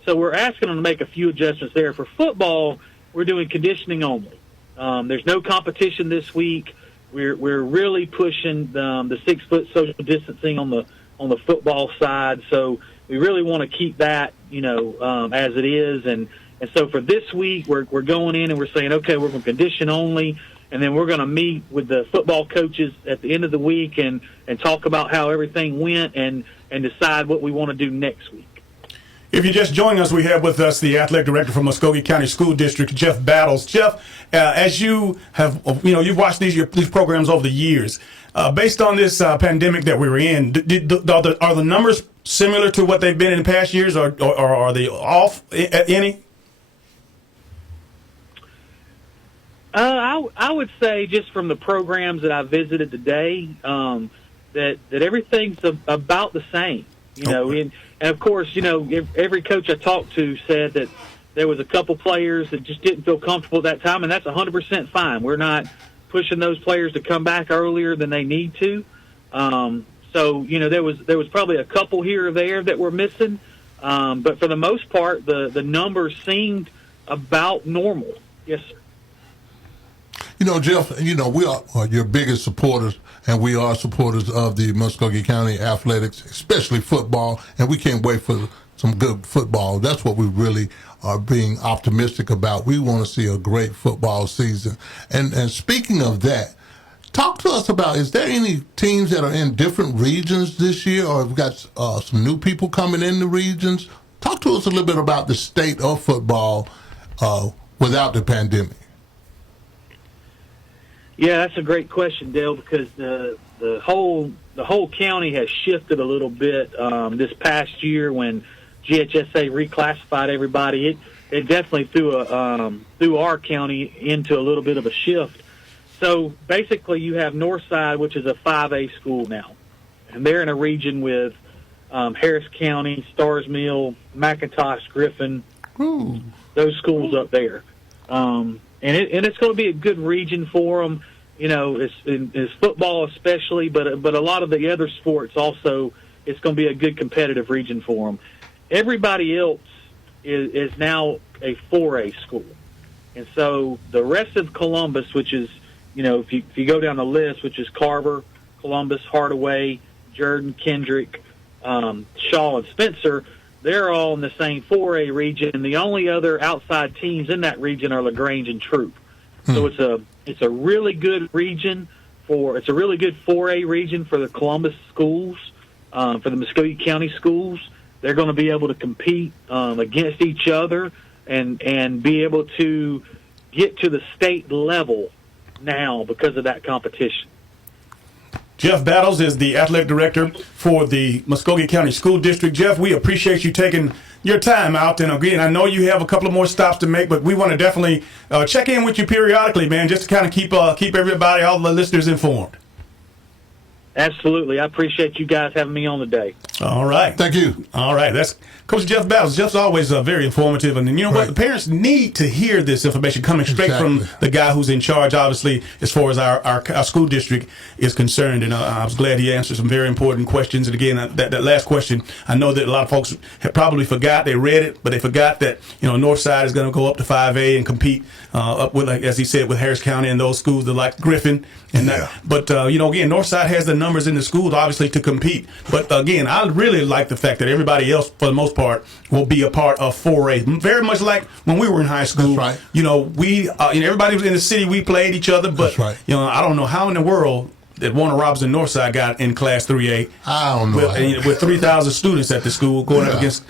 So we're asking them to make a few adjustments there. For football, we're doing conditioning only. There's no competition this week. We're really pushing the 6-foot social distancing on the football side. So we really want to keep that as it is. And so for this week, we're going in and we're saying, okay, we're going to condition only. And then we're going to meet with the football coaches at the end of the week and talk about how everything went and decide what we want to do next week. If you're just joining us, we have with us the athletic director from Muskogee County School District, Jeff Battles. Jeff, as you have, you've watched these programs over the years. Based on this pandemic that we're in, are the numbers similar to what they've been in past years, or are they off any? I would say just from the programs that I visited today, that everything's about the same. And of course, every coach I talked to said that there was a couple players that just didn't feel comfortable at that time, and that's 100% fine. We're not pushing those players to come back earlier than they need to. So there was probably a couple here or there that we're missing, But for the most part, the numbers seemed about normal. Yes, sir. You know, Jeff, you know, we are your biggest supporters, and we are supporters of the Muskogee County athletics, especially football, and we can't wait for some good football. That's what we really are being optimistic about. We want to see a great football season. And speaking of that, talk to us about, is there any teams that are in different regions this year, or have we got some new people coming in the regions? Talk to us a little bit about the state of football without the pandemic. Yeah, that's a great question, Dale, because the whole county has shifted a little bit this past year when GHSA reclassified everybody. It definitely threw our county into a little bit of a shift. So basically, you have Northside, which is a 5A school now, and they're in a region with Harris County, Starrs Mill, McIntosh, Griffin, those schools up there. And it's going to be a good region for them. You know, it's football especially, but a lot of the other sports also. It's going to be a good competitive region for them. Everybody else is now a 4A school, and so the rest of Columbus, which is, you know, if you go down the list, which is Carver, Columbus, Hardaway, Jordan, Kendrick, Shaw, and Spencer. They're all in the same 4A region, and the only other outside teams in that region are LaGrange and Troop. So it's a really good region it's a really good 4A region for the Columbus schools, for the Muskogee County schools. They're going to be able to compete against each other and be able to get to the state level now because of that competition. Jeff Battles is the athletic director for the Muskogee County School District. Jeff, we appreciate you taking your time out. And again, I know you have a couple of more stops to make, but we want to definitely check in with you periodically, man, just to kind of keep everybody, all the listeners informed. Absolutely. I appreciate you guys having me on today. All right. Thank you. All right. That's Coach Jeff Battles. Jeff's always very informative. And you know what? The parents need to hear this information coming straight from the guy who's in charge, obviously, as far as our school district is concerned. And I was glad he answered some very important questions. And again, that last question, I know that a lot of folks have probably forgot. They read it, but they forgot that, you know, Northside is going to go up to 5A and compete up with, like, as he said, with Harris County and those schools that like Griffin. And but, you know, again, Northside has the numbers in the schools, obviously, to compete. But, again, I really like the fact that everybody else, for the most part, will be a part of 4A. Very much like when we were in high school. That's right. You know, we, everybody was in the city. We played each other. But, you know, I don't know how in the world that Warner Robinson Northside got in Class 3A. I don't know. With 3,000 students at the school going up against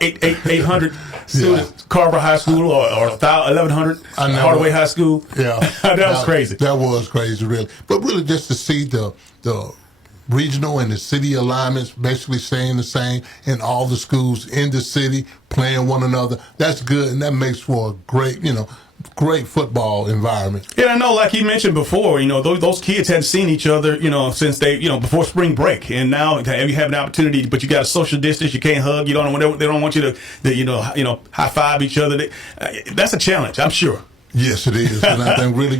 800 students, Carver High School or 1,100 Hardaway High School. Yeah. That was crazy. That was crazy, really. But really just to see the regional and the city alignments basically staying the same in all the schools in the city, playing one another, that's good, and that makes for a great football environment. And I know, like he mentioned before, you know, those kids hadn't seen each other, you know, since before spring break, and now you have an opportunity, but you got to social distance, you can't hug, they don't want you to high five each other. That's a challenge, I'm sure. Yes, it is. And I think really,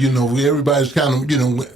everybody's kind of,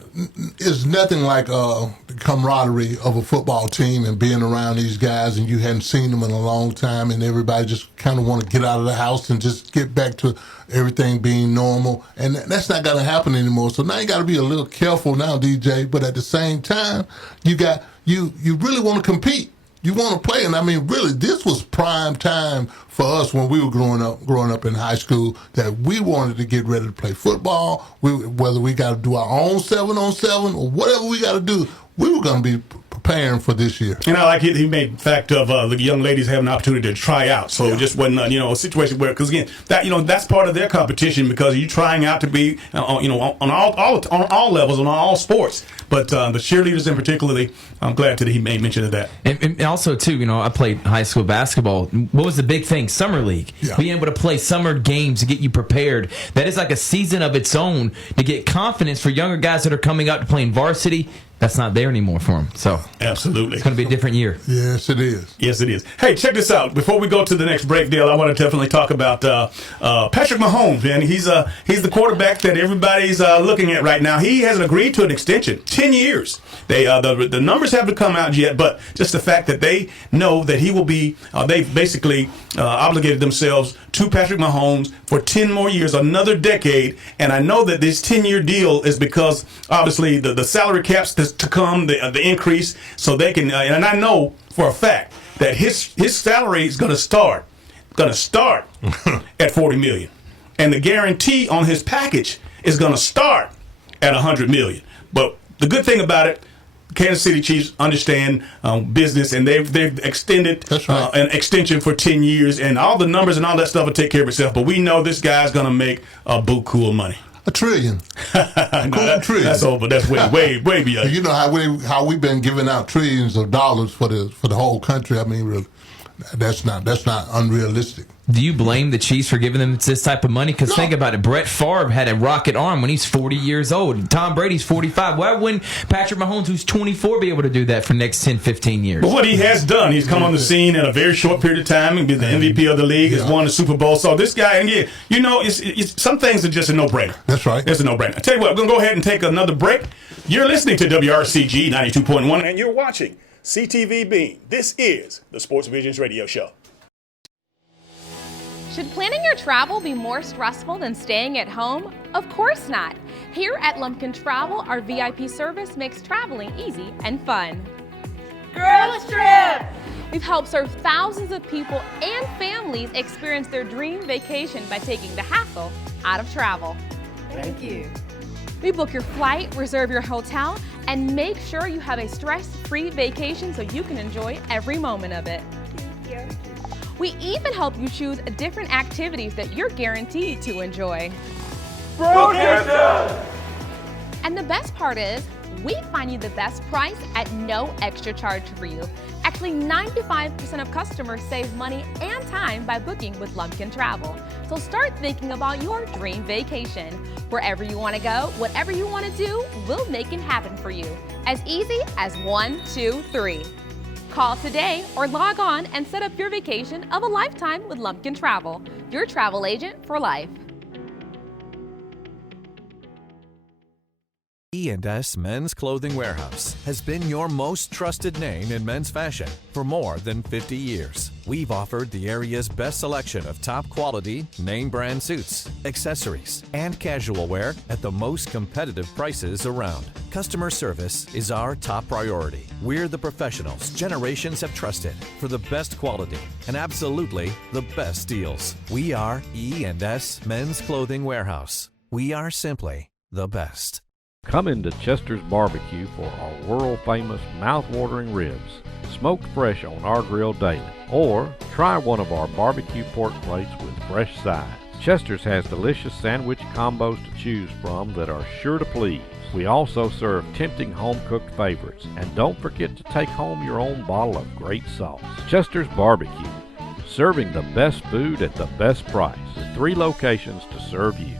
it's nothing like the camaraderie of a football team and being around these guys, and you hadn't seen them in a long time, and everybody just kind of want to get out of the house and just get back to everything being normal. And that's not going to happen anymore. So now you got to be a little careful now, DJ, but at the same time, you really want to compete. You want to play, and I mean, really, this was prime time for us when we were growing up in high school, that we wanted to get ready to play football. Whether we got to do our own 7-on-7 or whatever we got to do, we were going to be preparing for this year. And I like it. He made the fact of the young ladies having an opportunity to try out. So it just wasn't a situation where, because again, that's part of their competition, because you're trying out to be on all levels, on all sports. But the cheerleaders in particularly, I'm glad that he made mention of that. And also too, I played high school basketball. What was the big thing? Summer league. Yeah. Being able to play summer games to get you prepared. That is like a season of its own to get confidence for younger guys that are coming out to playing varsity. that's not there anymore for him. So absolutely, it's going to be a different year. Yes, it is. Yes, it is. Hey, check this out. Before we go to the next break, Dale, I want to definitely talk about Patrick Mahomes, man. He's the quarterback that everybody's looking at right now. He hasn't agreed to an extension, 10 years. They the numbers haven't come out yet, but just the fact that they know that he will be, they've basically obligated themselves to Patrick Mahomes for 10 more years, another decade. And I know that this 10-year deal is because obviously the salary caps to come, the increase, so they can. And I know for a fact that his salary is going to start at $40 million, and the guarantee on his package is going to start at $100 million. But the good thing about it, Kansas City Chiefs understand business, and they've extended an extension for 10 years, and all the numbers and all that stuff will take care of itself. But we know this guy's going to make a buku of money. $1 trillion. Trillion. That's over. That's way beyond. You know how we've been giving out trillions of dollars for the whole country. I mean, really, that's not unrealistic. Do you blame the Chiefs for giving them this type of money? Because think about it. Brett Favre had a rocket arm when he's 40 years old. Tom Brady's 45. Why wouldn't Patrick Mahomes, who's 24, be able to do that for the next 10, 15 years? But what he has done, he's come on the scene in a very short period of time and been the MVP of the league, has won the Super Bowl. So this guy, and yeah, you know, it's some things are just a no-brainer. That's right. It's a no-brainer. I tell you what, we're going to go ahead and take another break. You're listening to WRCG 92.1, and you're watching CTV Beam. This is the Sports Visions Radio Show. Should planning your travel be more stressful than staying at home? Of course not. Here at Lumpkin Travel, our VIP service makes traveling easy and fun. Girls Trip! We've helped serve thousands of people and families experience their dream vacation by taking the hassle out of travel. Thank you. We book your flight, reserve your hotel, and make sure you have a stress-free vacation so you can enjoy every moment of it. Thank you. We even help you choose different activities that you're guaranteed to enjoy. And the best part is, we find you the best price at no extra charge for you. Actually, 95% of customers save money and time by booking with Lumpkin Travel. So start thinking about your dream vacation. Wherever you want to go, whatever you want to do, we'll make it happen for you. As easy as 1, 2, 3. Call today or log on and set up your vacation of a lifetime with Lumpkin Travel, your travel agent for life. E&S Men's Clothing Warehouse has been your most trusted name in men's fashion for more than 50 years. We've offered the area's best selection of top quality, name brand suits, accessories, and casual wear at the most competitive prices around. Customer service is our top priority. We're the professionals generations have trusted for the best quality and absolutely the best deals. We are E&S Men's Clothing Warehouse. We are simply the best. Come into Chester's Barbecue for our world-famous mouth-watering ribs, smoked fresh on our grill daily. Or try one of our barbecue pork plates with fresh sides. Chester's has delicious sandwich combos to choose from that are sure to please. We also serve tempting home-cooked favorites. And don't forget to take home your own bottle of great sauce. Chester's Barbecue, serving the best food at the best price, with 3 locations to serve you.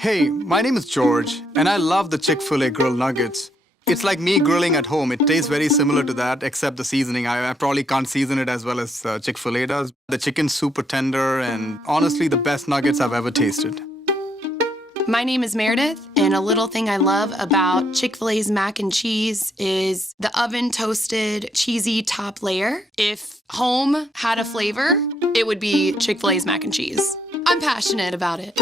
Hey, my name is George, and I love the Chick-Fil-A grilled nuggets. It's like me grilling at home. It tastes very similar to that, except the seasoning. I probably can't season it as well as Chick-Fil-A does. The chicken's super tender, and honestly, the best nuggets I've ever tasted. My name is Meredith, and a little thing I love about Chick-fil-A's mac and cheese is the oven-toasted, cheesy top layer. If home had a flavor, it would be Chick-fil-A's mac and cheese. I'm passionate about it.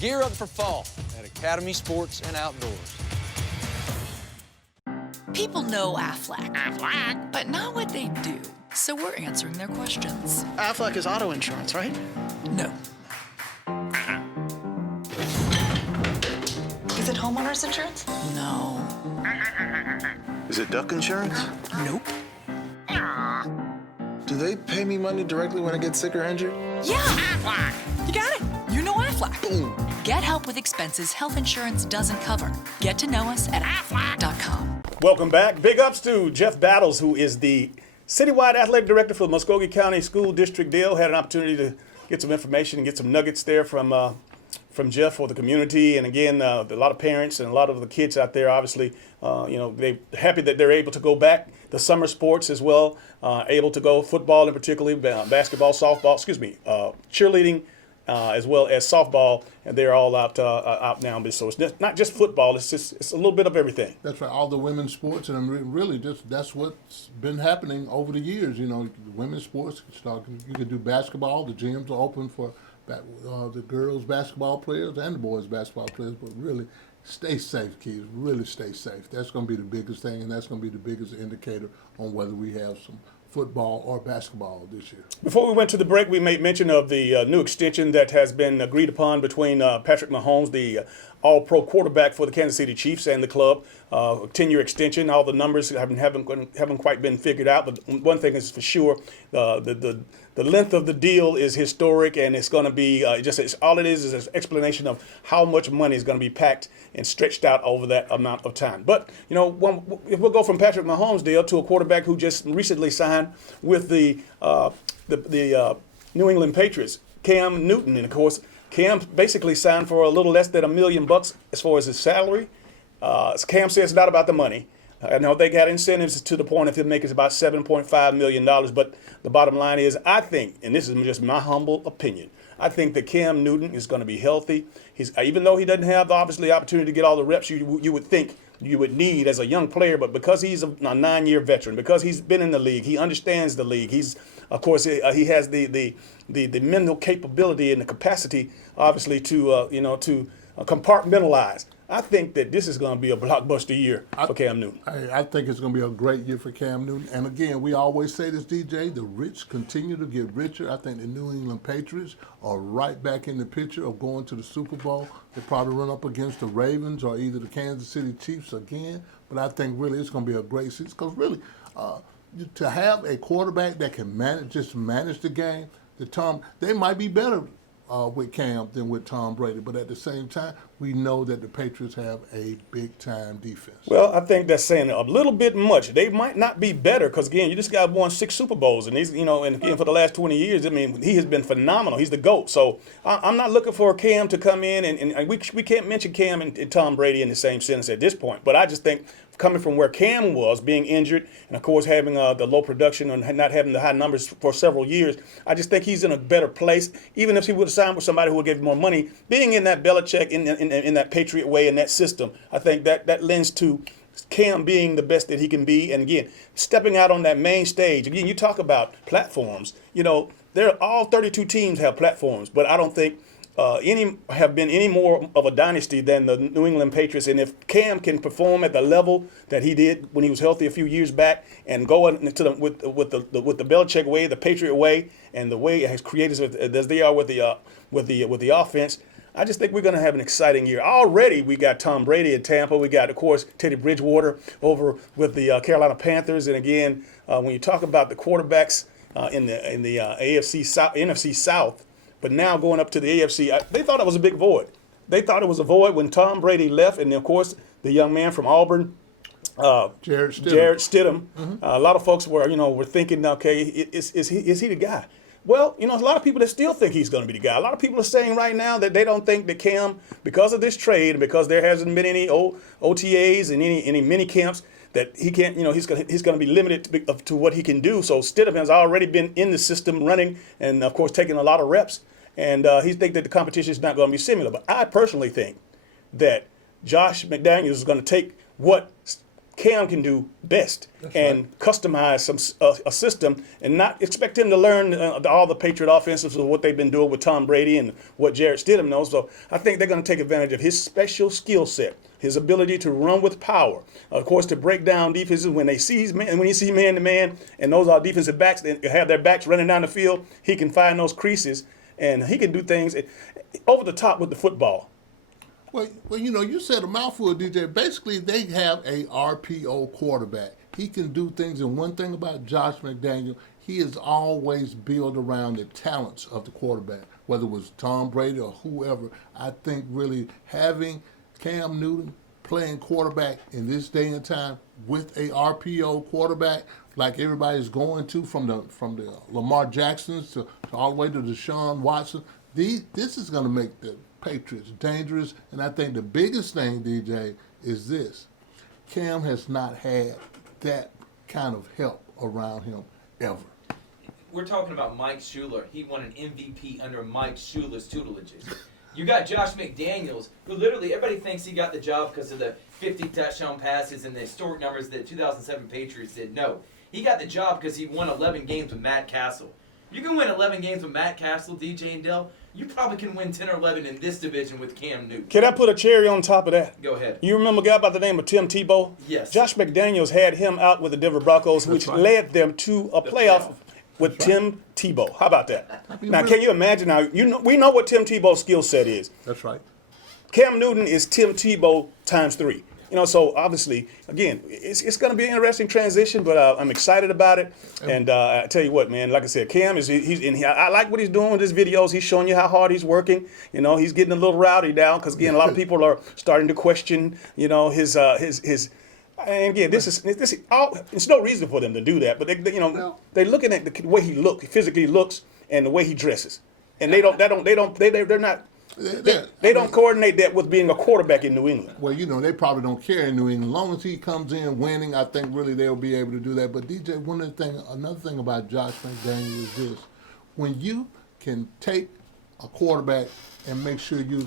Gear up for fall at Academy Sports and Outdoors. People know Aflac, but not what they do. So we're answering their questions. Aflac is auto insurance, right? No. Is it homeowner's insurance? No. Is it duck insurance? Nope. Do they pay me money directly when I get sick or injured? Yeah! Aflac! You got it! You know Aflac. Boom! Get help with expenses health insurance doesn't cover. Get to know us at aflac.com. Welcome back. Big ups to Jeff Battles, who is the Citywide Athletic Director for the Muskogee County School District Deal. Had an opportunity to get some information and get some nuggets there from Jeff for the community. And again, a lot of parents and a lot of the kids out there, obviously, they're happy that they're able to go back. The summer sports as well, able to go football in particularly, basketball, softball, cheerleading, as well as softball, and they're all out now. So it's not just football; it's a little bit of everything. That's right. All the women's sports, and really, that's what's been happening over the years. The women's sports. You can do basketball. The gyms are open for the girls' basketball players and the boys' basketball players. But really, stay safe, kids. Really stay safe. That's going to be the biggest thing, and that's going to be the biggest indicator on whether we have some football or basketball this year. Before we went to the break, we made mention of the new extension that has been agreed upon between Patrick Mahomes, the all-pro quarterback for the Kansas City Chiefs, and the club. 10-year extension. All the numbers haven't quite been figured out, but one thing is for sure, the length of the deal is historic, and it's going to be all it is an explanation of how much money is going to be packed and stretched out over that amount of time. But if we'll go from Patrick Mahomes' deal to a quarterback who just recently signed with the New England Patriots, Cam Newton, and of course Cam basically signed for a little less than $1 million as far as his salary. Cam says it's not about the money. I know they got incentives to the point if he'll make it about $7.5 million, but the bottom line is, I think, and this is just my humble opinion, I think that Cam Newton is going to be healthy. Even though he doesn't have obviously the opportunity to get all the reps you would think you would need as a young player, but because he's a 9-year veteran, because he's been in the league, he understands the league. He has the mental capability and the capacity, obviously, to compartmentalize. I think that this is going to be a blockbuster year for Cam Newton. I think it's going to be a great year for Cam Newton. And again, we always say this, DJ, the rich continue to get richer. I think the New England Patriots are right back in the picture of going to the Super Bowl. They probably run up against the Ravens or either the Kansas City Chiefs again. But I think really it's going to be a great season because really to have a quarterback that can manage the game, they might be better with Cam than with Tom Brady. But at the same time, we know that the Patriots have a big-time defense. Well, I think that's saying a little bit much. They might not be better because, again, you just got won 6 Super Bowls. And, and again, for the last 20 years, I mean, he has been phenomenal. He's the GOAT. So I'm not looking for Cam to come in. And we can't mention Cam and Tom Brady in the same sentence at this point. But I just think coming from where Cam was, being injured, and, of course, having the low production and not having the high numbers for several years, I just think he's in a better place. Even if he would have signed with somebody who would give him more money, being in that Belichick, in that Patriot way, in that system, I think that lends to Cam being the best that he can be. And again, stepping out on that main stage. Again, you talk about platforms. All 32 teams have platforms, but I don't think any have been any more of a dynasty than the New England Patriots. And if Cam can perform at the level that he did when he was healthy a few years back, and go into with the Belichick way, the Patriot way, and the way his creators as they are with the offense, I just think we're going to have an exciting year. Already, we got Tom Brady in Tampa. We got, of course, Teddy Bridgewater over with the Carolina Panthers. And again, when you talk about the quarterbacks in the NFC South, but now going up to the AFC, they thought it was a big void. They thought it was a void when Tom Brady left, and of course, the young man from Auburn, Jarrett Stidham. Mm-hmm. A lot of folks were thinking, okay, is he the guy? Well, a lot of people that still think he's going to be the guy. A lot of people are saying right now that they don't think that Cam, because of this trade and because there hasn't been any OTAs and any mini camps, that he can't, he's going to be limited to what he can do. So Stidham has already been in the system running and, of course, taking a lot of reps. And he thinks that the competition is not going to be similar. But I personally think that Josh McDaniels is going to take what Cam can do best and customize a system and not expect him to learn all the Patriot offenses of what they've been doing with Tom Brady and what Jarrett Stidham knows. So I think they're going to take advantage of his special skill set, his ability to run with power, of course, to break down defenses when you see man-to-man and those are defensive backs that have their backs running down the field. He can find those creases and he can do things over the top with the football. Well, you said a mouthful, DJ. Basically, they have a RPO quarterback. He can do things, and one thing about Josh McDaniel, he has always built around the talents of the quarterback, whether it was Tom Brady or whoever. I think really having Cam Newton playing quarterback in this day and time with a RPO quarterback like everybody's going to, from the Lamar Jacksons to all the way to Deshaun Watson, this is going to make the Patriots dangerous. And I think the biggest thing, DJ, is this. Cam has not had that kind of help around him ever. We're talking about Mike Schuler. He won an MVP under Mike Schuler's tutelages. You got Josh McDaniels, who literally everybody thinks he got the job because of the 50 touchdown passes and the historic numbers that 2007 Patriots did. No, he got the job because he won 11 games with Matt Castle. You can win 11 games with Matt Castle, DJ and Dell. You probably can win 10 or 11 in this division with Cam Newton. Can I put a cherry on top of that? Go ahead. You remember a guy by the name of Tim Tebow? Yes. Josh McDaniels had him out with the Denver Broncos, which led them to a playoff with Tim Tebow. How about that? Now, can you imagine how we know what Tim Tebow's skill set is. That's right. Cam Newton is Tim Tebow times 3. So obviously, again, it's going to be an interesting transition, but I'm excited about it. And I tell you what, man, like I said, Cam he's in here. I like what he's doing with his videos. He's showing you how hard he's working. He's getting a little rowdy now because, again, a lot of people are starting to question, his. And again, this is all. It's no reason for them to do that, but they're looking at the way he physically looks, and the way he dresses, and they're not. They don't coordinate that with being a quarterback in New England. Well, they probably don't care in New England. As long as he comes in winning, I think really they'll be able to do that. But DJ, another thing about Josh McDaniels is this: when you can take a quarterback and make sure you're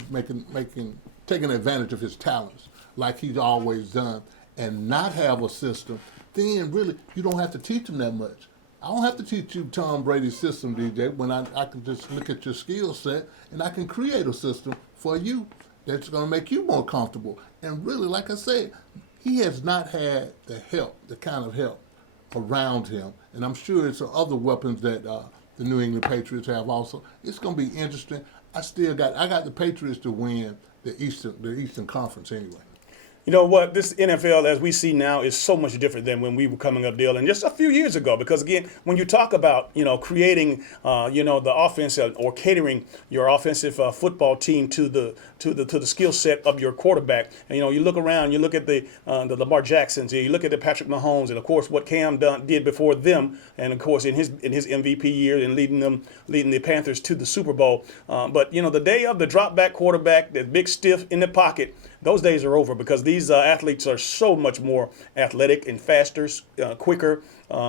taking advantage of his talents, like he's always done, and not have a system, then really you don't have to teach him that much. I don't have to teach you Tom Brady's system, DJ, when I can just look at your skill set and I can create a system for you that's going to make you more comfortable. And really, like I said, he has not had the kind of help around him. And I'm sure it's other weapons that the New England Patriots have also. It's going to be interesting. I got the Patriots to win the Eastern Conference anyway. You know what? This NFL, as we see now, is so much different than when we were coming up, Dale, and just a few years ago. Because again, when you talk about creating the offense or catering your offensive football team to the skill set of your quarterback, and you look around, you look at the Lamar Jacksons, you look at the Patrick Mahomes, and of course what Cam did before them, and of course in his MVP year and leading the Panthers to the Super Bowl. But the day of the drop back quarterback, the big stiff in the pocket, those days are over because these athletes are so much more athletic and faster, quicker.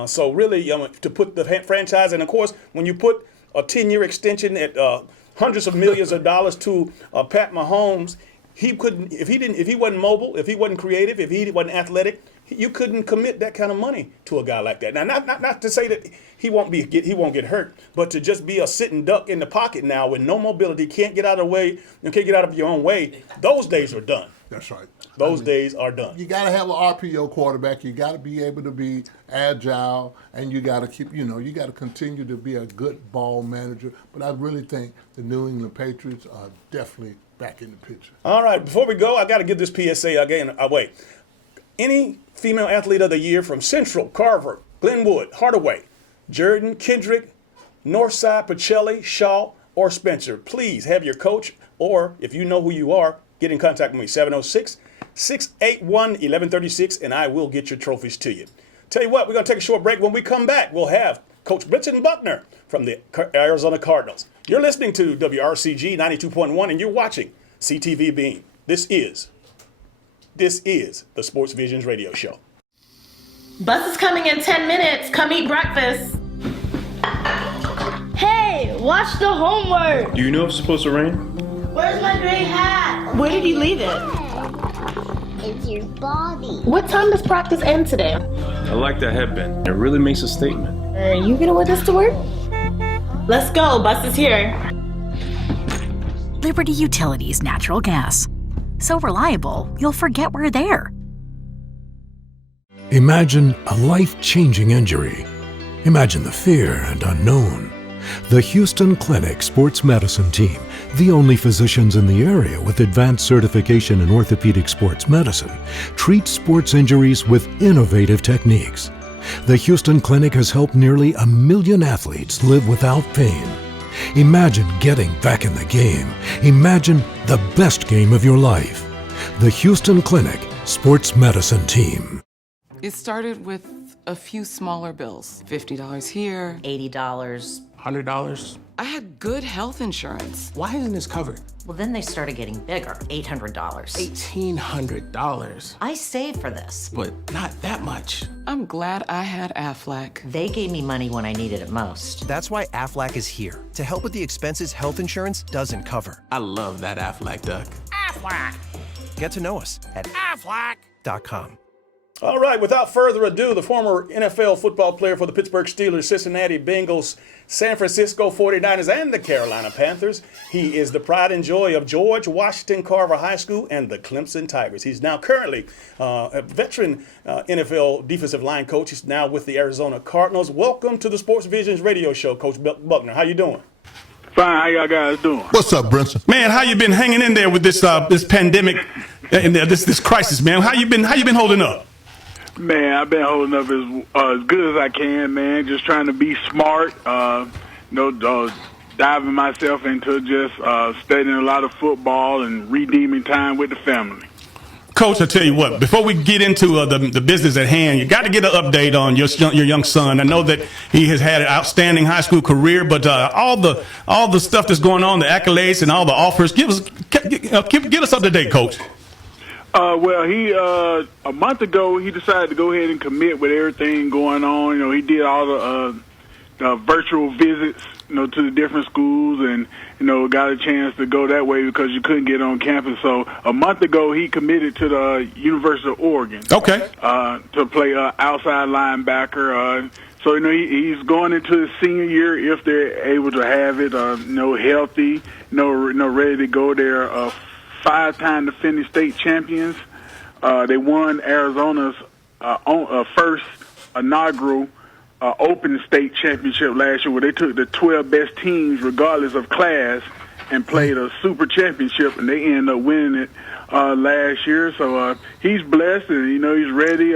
So really, to put the franchise, and of course, when you put a 10-year extension at hundreds of millions of dollars to Pat Mahomes, he couldn't. If he wasn't mobile, if he wasn't creative, if he wasn't athletic, you couldn't commit that kind of money to a guy like that. Now, not to say that he won't get hurt, but to just be a sitting duck in the pocket now with no mobility, can't get out of the way, and can't get out of your own way. Those days are done. That's right. Those days are done. You got to have an RPO quarterback. You got to be able to be agile, and you got to keep. You got to continue to be a good ball manager. But I really think the New England Patriots are definitely back in the picture. All right. Before we go, I got to give this PSA again away. Any female athlete of the year from Central, Carver, Glenwood, Hardaway, Jordan, Kendrick, Northside, Pacelli, Shaw, or Spencer, please have your coach, or if you know who you are, get in contact with me, 706-681-1136, and I will get your trophies to you. Tell you what, we're going to take a short break. When we come back, we'll have Coach Brenton Buckner from the Arizona Cardinals. You're listening to WRCG 92.1, and you're watching CTV Beam. This is the Sports Visions Radio Show. Bus is coming in 10 minutes. Come eat breakfast. Hey, watch the homework. Do you know if it's supposed to rain? Where's my gray hat? Where did you leave it? It's your body. What time does practice end today? I like that headband. It really makes a statement. Are you gonna wear this to work? Let's go, bus is here. Liberty Utilities Natural Gas. So reliable, you'll forget we're there. Imagine a life-changing injury. Imagine the fear and unknown. The Houston Clinic Sports Medicine Team, the only physicians in the area with advanced certification in orthopedic sports medicine, treats sports injuries with innovative techniques. The Houston Clinic has helped nearly 1 million athletes live without pain. Imagine getting back in the game. Imagine the best game of your life. The Houston Clinic Sports Medicine Team. It started with a few smaller bills. $50 here, $80, $100. I had good health insurance. Why isn't this covered? well, then they started getting bigger. $800. $1,800. I saved for this. But not that much. I'm glad I had Aflac. They gave me money when I needed it most. That's why Aflac is here, to help with the expenses health insurance doesn't cover. I love that Aflac duck. Aflac! Get to know us at aflac.com. All right, without further ado, the former NFL football player for the Pittsburgh Steelers, Cincinnati Bengals, San Francisco 49ers, and the Carolina Panthers. He is the pride and joy of George Washington Carver High School and the Clemson Tigers. He's now currently a veteran NFL defensive line coach. He's now with the Arizona Cardinals. Welcome to the Sports Visions radio show, Coach Buckner. How you doing? Fine. How y'all guys doing? What's up, Brinson? Man, how you been hanging in there with this this pandemic and this crisis, man? How you been holding up? Man, I've been holding up as good as I can, man. Just trying to be smart, diving myself into just studying a lot of football and redeeming time with the family. Coach, I tell you what, before we get into the business at hand, you got to get an update on your young son. I know that he has had an outstanding high school career, but all the stuff that's going on, the accolades and all the offers, get us up to date, Coach. Well, he a month ago he decided to go ahead and commit with everything going on. You know, he did all the virtual visits, to the different schools, and got a chance to go that way because you couldn't get on campus. So a month ago he committed to the University of Oregon. Okay. To play outside linebacker. So he's going into his senior year if they're able to have it. Healthy. Ready to go there. 5-time defending state champions. They won Arizona's first inaugural open state championship last year, where they took the 12 best teams, regardless of class, and played a super championship, and they ended up winning it last year. So he's blessed, and he's ready.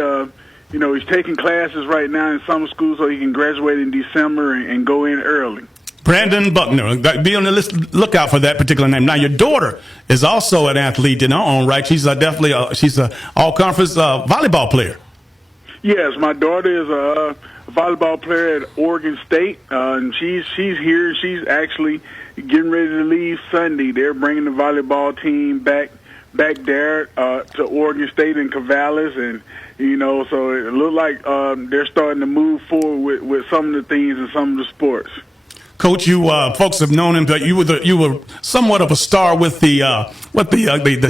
He's taking classes right now in summer school so he can graduate in December and go in early. Brandon Buckner, be on the lookout for that particular name. Now, your daughter is also an athlete in her own right. She's definitely she's an all-conference volleyball player. Yes, my daughter is a volleyball player at Oregon State, and she's here. She's actually getting ready to leave Sunday. They're bringing the volleyball team back there to Oregon State in Corvallis, and so it looks like they're starting to move forward with some of the things in some of the sports. Coach, you folks have known him, but you were somewhat of a star with the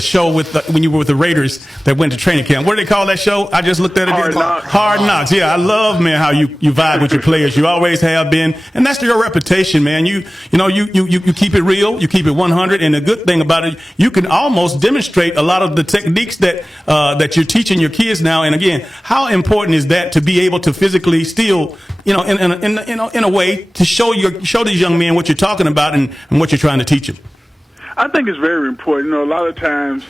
show when you were with the Raiders that went to training camp. What do they call that show? I just looked at it. Hard Knocks. Hard Knocks. Yeah, I love, man, how you vibe with your players. You always have been, and that's your reputation, man. You keep it real, you keep it 100, and the good thing about it, you can almost demonstrate a lot of the techniques that you're teaching your kids now. And again, how important is that to be able to physically still, in a way to show these young men what you're talking about and what you're trying to teach them? I think it's very important. A lot of times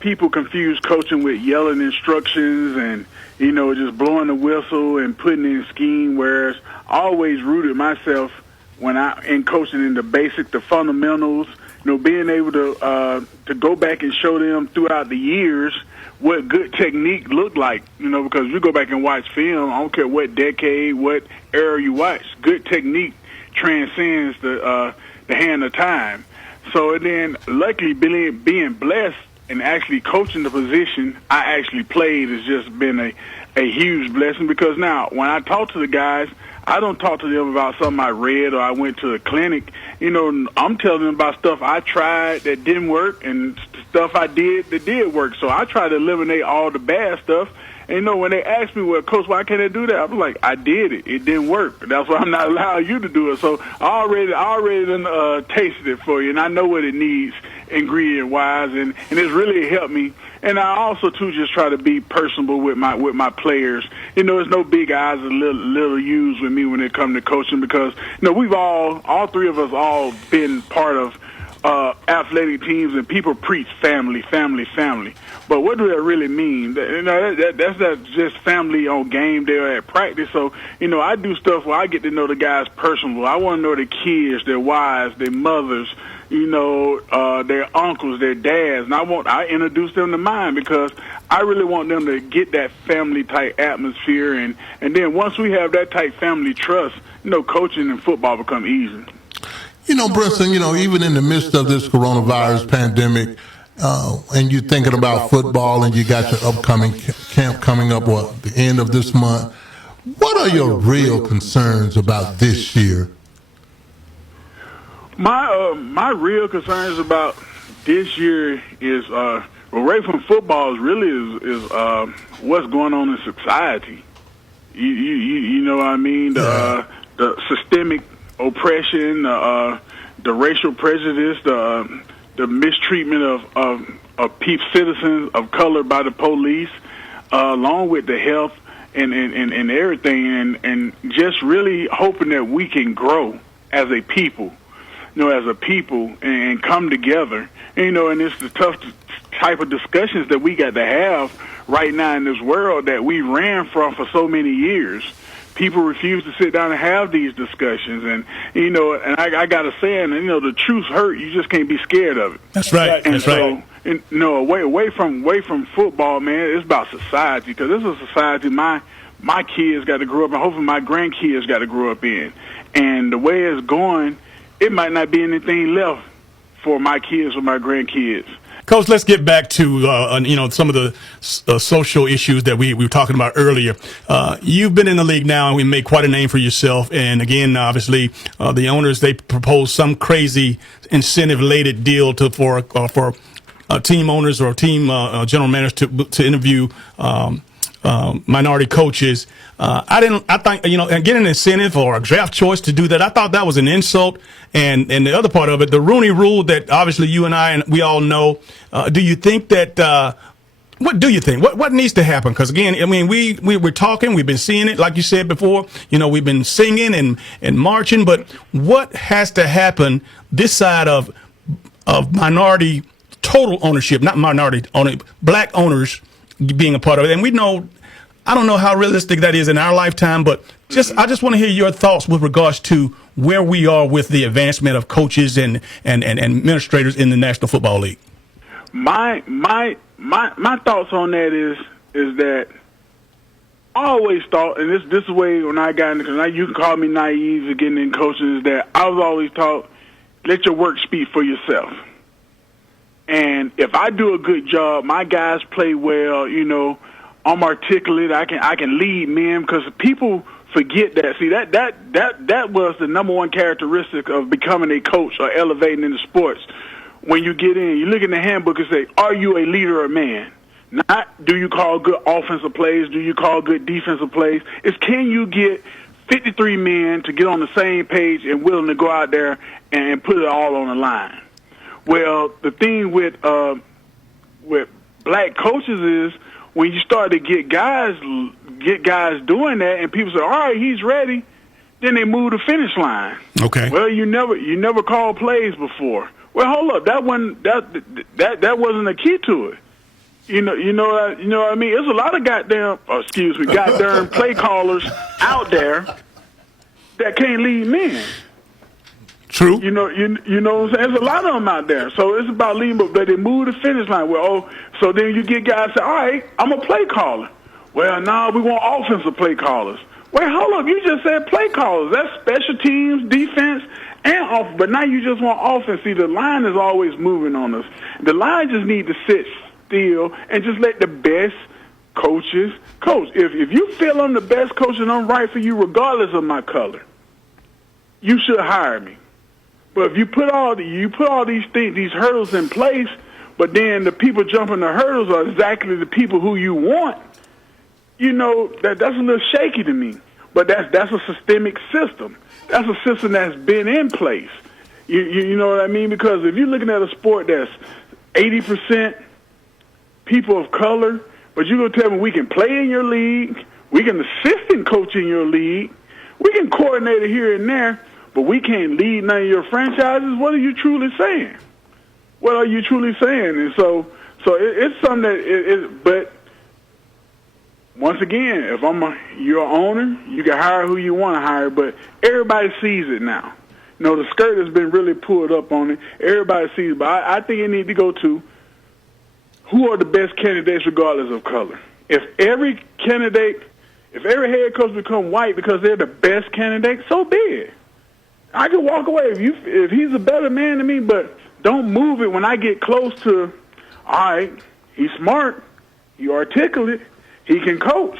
people confuse coaching with yelling instructions and, just blowing the whistle and putting in scheme, whereas I always rooted myself in coaching in the basic, the fundamentals, being able to go back and show them throughout the years what good technique looked like, because you go back and watch film, I don't care what decade, what era you watch, good technique transcends the hand of time. So then, luckily, being blessed and actually coaching the position I actually played has just been a huge blessing, because now when I talk to the guys, I don't talk to them about something I read or I went to a clinic. I'm telling them about stuff I tried that didn't work and stuff I did that did work. So I try to eliminate all the bad stuff. And when they ask me, well, Coach, why can't I do that? I'm like, I did it. It didn't work. That's why I'm not allowing you to do it. So I already tasted it for you, and I know what it needs ingredient-wise, and it's really helped me. And I also, too, just try to be personable with my players. There's no big eyes and little U's with me when it comes to coaching, because, we've all three of us all been part of athletic teams, and people preach family, family, family. But what do that really mean? That's not just family on game day or at practice. So, I do stuff where I get to know the guys personally. I want to know their kids, their wives, their mothers, their uncles, their dads, and I introduce them to mine because I really want them to get that family type atmosphere, and then once we have that type family trust, coaching and football become easy. Brinson, even in the midst of this coronavirus pandemic, and you're thinking about football, and you got your upcoming camp coming up at the end of this month, what are your real concerns about this year? My real concerns about this year is away from football is what's going on in society. You know what I mean? The systemic oppression, the racial prejudice, the mistreatment of citizens of color by the police, along with the health and everything, and just really hoping that we can grow as a people. And come together. And it's the tough type of discussions that we got to have right now in this world that we ran from for so many years. People refuse to sit down and have these discussions, and I got to say, the truth hurt. You just can't be scared of it. That's right. And That's so, right. Away from football, man, it's about society, because this is a society my kids got to grow up, and hopefully my grandkids got to grow up in. And the way it's going, it might not be anything left for my kids or my grandkids. Coach, let's get back to some of the social issues that we were talking about earlier. You've been in the league now, and we made quite a name for yourself. And again, obviously, the owners, they proposed some crazy incentive-related deal for team owners or team general managers to interview minority coaches. I think, and getting an incentive or a draft choice to do that, I thought that was an insult. And the other part of it, the Rooney Rule that obviously you and I and we all know. Do you think that? What do you think? What needs to happen? Because again, we're talking, we've been seeing it, like you said before. We've been singing and marching, but what has to happen this side of minority total ownership, not minority owner, black owners being a part of it? And we know, I don't know how realistic that is in our lifetime, but I just want to hear your thoughts with regards to where we are with the advancement of coaches and administrators in the National Football League. My thoughts on that is that I always thought, and this is the way when I got into, because you can call me naive for getting in coaching, is that I was always taught, let your work speak for yourself. And if I do a good job, my guys play well, I'm articulate, I can lead men, because people forget that. See, that was the number one characteristic of becoming a coach or elevating in the sports. When you get in, you look in the handbook and say, are you a leader or man? Not do you call good offensive plays, do you call good defensive plays. It's can you get 53 men to get on the same page and willing to go out there and put it all on the line. Well, the thing with black coaches is when you start to get guys doing that, and people say, "All right, he's ready," then they move the finish line. Okay. Well, you never called plays before. Well, hold up, that wasn't the key to it. You know what I mean? There's a lot of goddamn play callers out there that can't lead men. True. You know what I'm saying? There's a lot of them out there. So it's about leading, but they move the finish line. Well, so then you get guys say, all right, I'm a play caller. Well, now we want offensive play callers. Wait, hold up. You just said play callers. That's special teams, defense, and off. But now you just want offense. See, the line is always moving on us. The line just need to sit still and just let the best coaches coach. If you feel I'm the best coach and I'm right for you regardless of my color, you should hire me. But if you put all these things, these hurdles in place, but then the people jumping the hurdles are exactly the people who you want, that's a little shaky to me. But that's a systemic system. That's a system that's been in place. You know what I mean? Because if you're looking at a sport that's 80% people of color, but you're going to tell me we can play in your league, we can assist in coaching your league, we can coordinate it here and there, but we can't lead none of your franchises, what are you truly saying? what are you truly saying? And so it's something that is. But once again, if you're an owner, you can hire who you want to hire, but everybody sees it now. You know, the skirt has been really pulled up on it. Everybody sees it, but I think it needs to go to who are the best candidates regardless of color. If every head coach become white because they're the best candidate, so be it. I can walk away if he's a better man than me, but don't move it when I get close to, all right, he's smart, he's articulate, he can coach,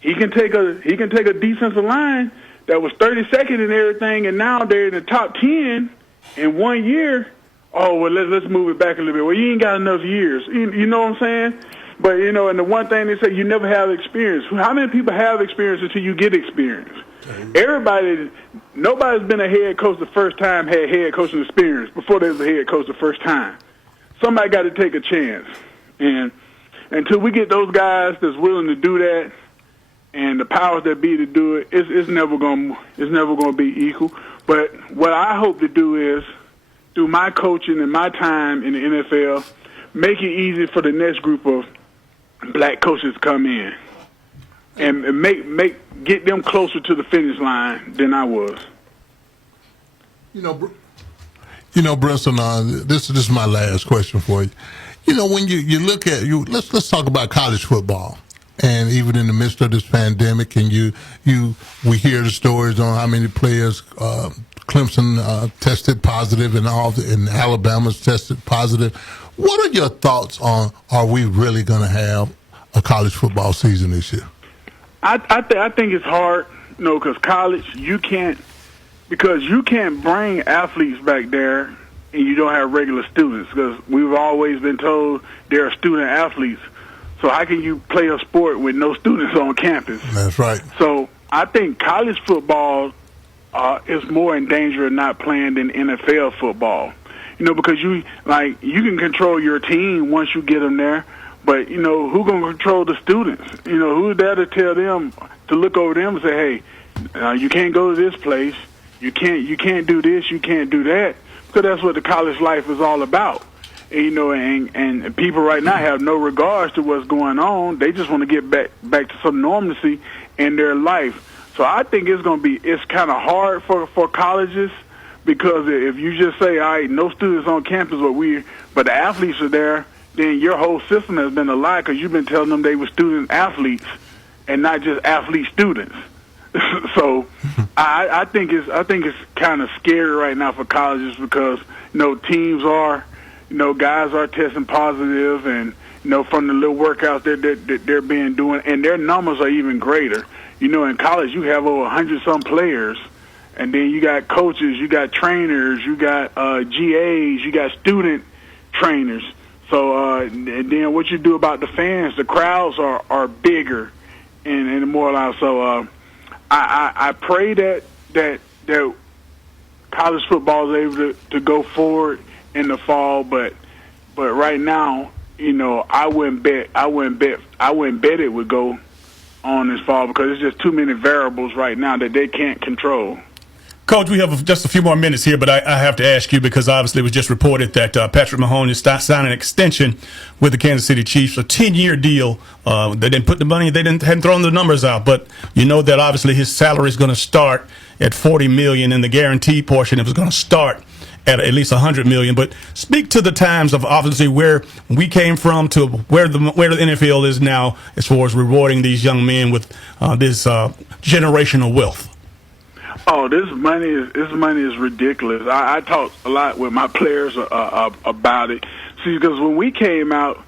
he can take a defensive line that was 32nd and everything, and now they're in the top 10 in 1 year. Oh, well, let's move it back a little bit. Well, you ain't got enough years. You know what I'm saying? But, you know, and the one thing they say, you never have experience. How many people have experience until you get experience? Nobody's been a head coach the first time, had head coaching experience before they was a head coach the first time. Somebody got to take a chance. And until we get those guys that's willing to do that and the powers that be to do it, it's never going to be equal. But what I hope to do is, through my coaching and my time in the NFL, make it easy for the next group of black coaches to come in and get them closer to the finish line than I was. You know, Brisson, this is my last question for you. You know, when you look at let's talk about college football, and even in the midst of this pandemic, and we hear the stories on how many players Clemson tested positive, and Alabama's tested positive. What are your thoughts on, are we really going to have a college football season this year? I think it's hard, you know, because college, you can't bring athletes back there and you don't have regular students, because we've always been told there are student athletes. So how can you play a sport with no students on campus? That's right. So I think college football is more in danger of not playing than NFL football. You know, because you can control your team once you get them there, but, you know, who's going to control the students? You know, who's there to tell them, to look over them and say, hey, you can't go to this place, you can't do this, you can't do that, because that's what the college life is all about. And, you know, and people right now have no regards to what's going on. They just want to get back to some normalcy in their life. So I think it's kind of hard for colleges, because if you just say, all right, no students on campus, but the athletes are there, then your whole system has been a lie, because you've been telling them they were student athletes and not just athlete students. So I think it's kind of scary right now for colleges, because, you know, teams are, you know, guys are testing positive, and, you know, from the little workouts that they're being doing, and their numbers are even greater. You know, in college you have over 100-some players, and then you got coaches, you got trainers, you got GAs, you got student trainers. So and then what you do about the fans, the crowds are bigger and more loud. So I pray that college football is able to go forward in the fall, but right now, you know, I wouldn't bet it would go on this fall, because there's just too many variables right now that they can't control. Coach, we have just a few more minutes here, but I have to ask you, because obviously it was just reported that Patrick Mahoney is signing an extension with the Kansas City Chiefs, a 10-year deal. They didn't put the money, hadn't thrown the numbers out, but you know that obviously his salary is going to start at $40 million, and the guaranteed portion is going to start at least $100 million. But speak to the times of obviously where we came from to where the NFL is now, as far as rewarding these young men with this generational wealth. Oh, this money is ridiculous. I talk a lot with my players about it. See, because when we came out,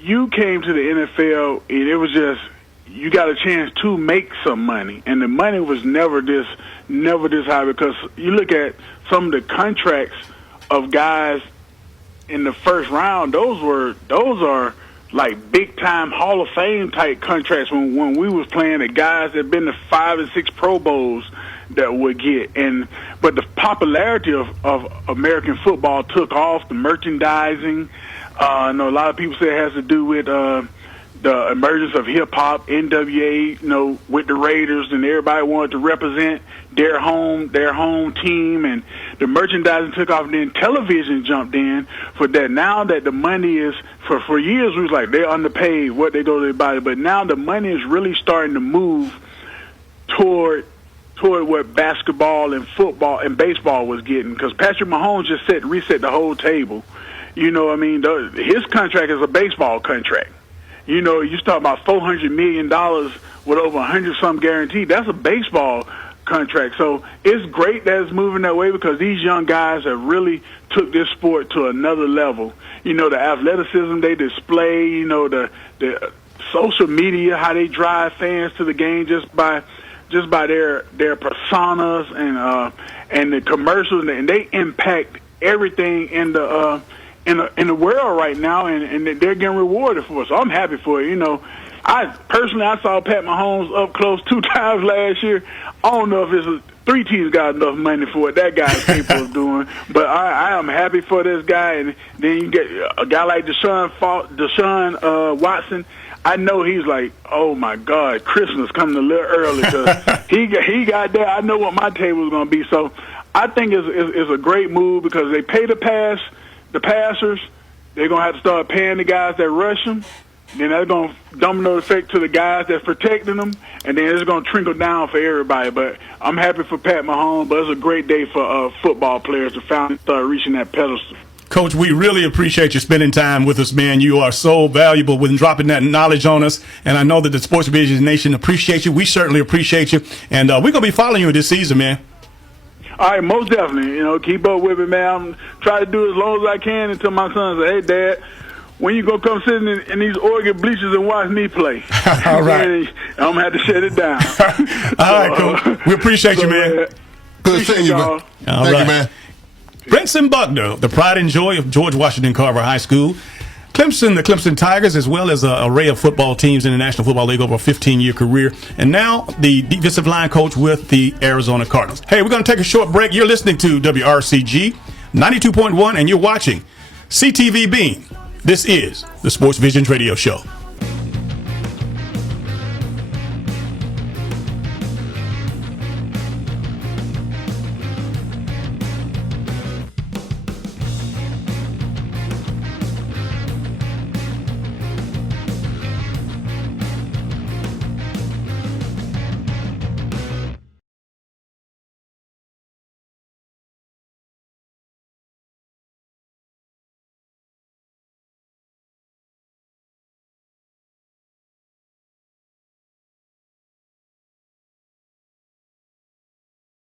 you came to the NFL, and it was just, you got a chance to make some money, and the money was never this high, because you look at some of the contracts of guys in the first round, those are like big time Hall of Fame type contracts when we was playing, the guys that been to 5 and 6 Pro Bowls that would get. But the popularity of American football took off, the merchandising. I know a lot of people say it has to do with the emergence of hip hop, NWA, you know, with the Raiders, and everybody wanted to represent their home team, and the merchandising took off, and then television jumped in for that. Now that the money is, for years we was like they're underpaid, what they go to their body, but now the money is really starting to move toward what basketball and football and baseball was getting, because Patrick Mahomes just reset the whole table. You know what I mean? His contract is a baseball contract. You know, you talk about $400 million with over 100-something guaranteed. That's a baseball contract. So it's great that it's moving that way, because these young guys have really took this sport to another level. You know, the athleticism they display, you know, the social media, how they drive fans to the game just by their personas and the commercials, and they impact everything in the world right now, and they're getting rewarded for it. So I'm happy for it. You know, I saw Pat Mahomes up close 2 times last year. I don't know if 3 teams got enough money for what that guy's capable of doing, but I am happy for this guy. And then you get a guy like Deshaun Watson. I know he's like, oh my God, Christmas coming a little early, because he got there. I know what my table is going to be. So I think it's a great move, because they pay the passers. They're going to have to start paying the guys that rush them. Then that's going to domino effect to the guys that's protecting them, and then it's going to trickle down for everybody. But I'm happy for Pat Mahomes, but it's a great day for football players to finally start reaching that pedestal. Coach, we really appreciate you spending time with us, man. You are so valuable with dropping that knowledge on us, and I know that the Sports Vision Nation appreciates you. We certainly appreciate you, and we're going to be following you this season, man. All right, most definitely. You know, keep up with it, man. I'm trying to do it as long as I can until my son says, hey, Dad, when you going to come sit in these Oregon bleachers and watch me play? All right. I'm going to have to shut it down. All right, Coach. We appreciate you, man. Good seeing you, man. Thank you, man. Brinson Buckner, the pride and joy of George Washington Carver High School. Clemson, the Clemson Tigers, as well as an array of football teams in the National Football League over a 15-year career. And now the defensive line coach with the Arizona Cardinals. Hey, we're going to take a short break. You're listening to WRCG 92.1, and you're watching CTV Beam. This is the Sports Visions Radio Show.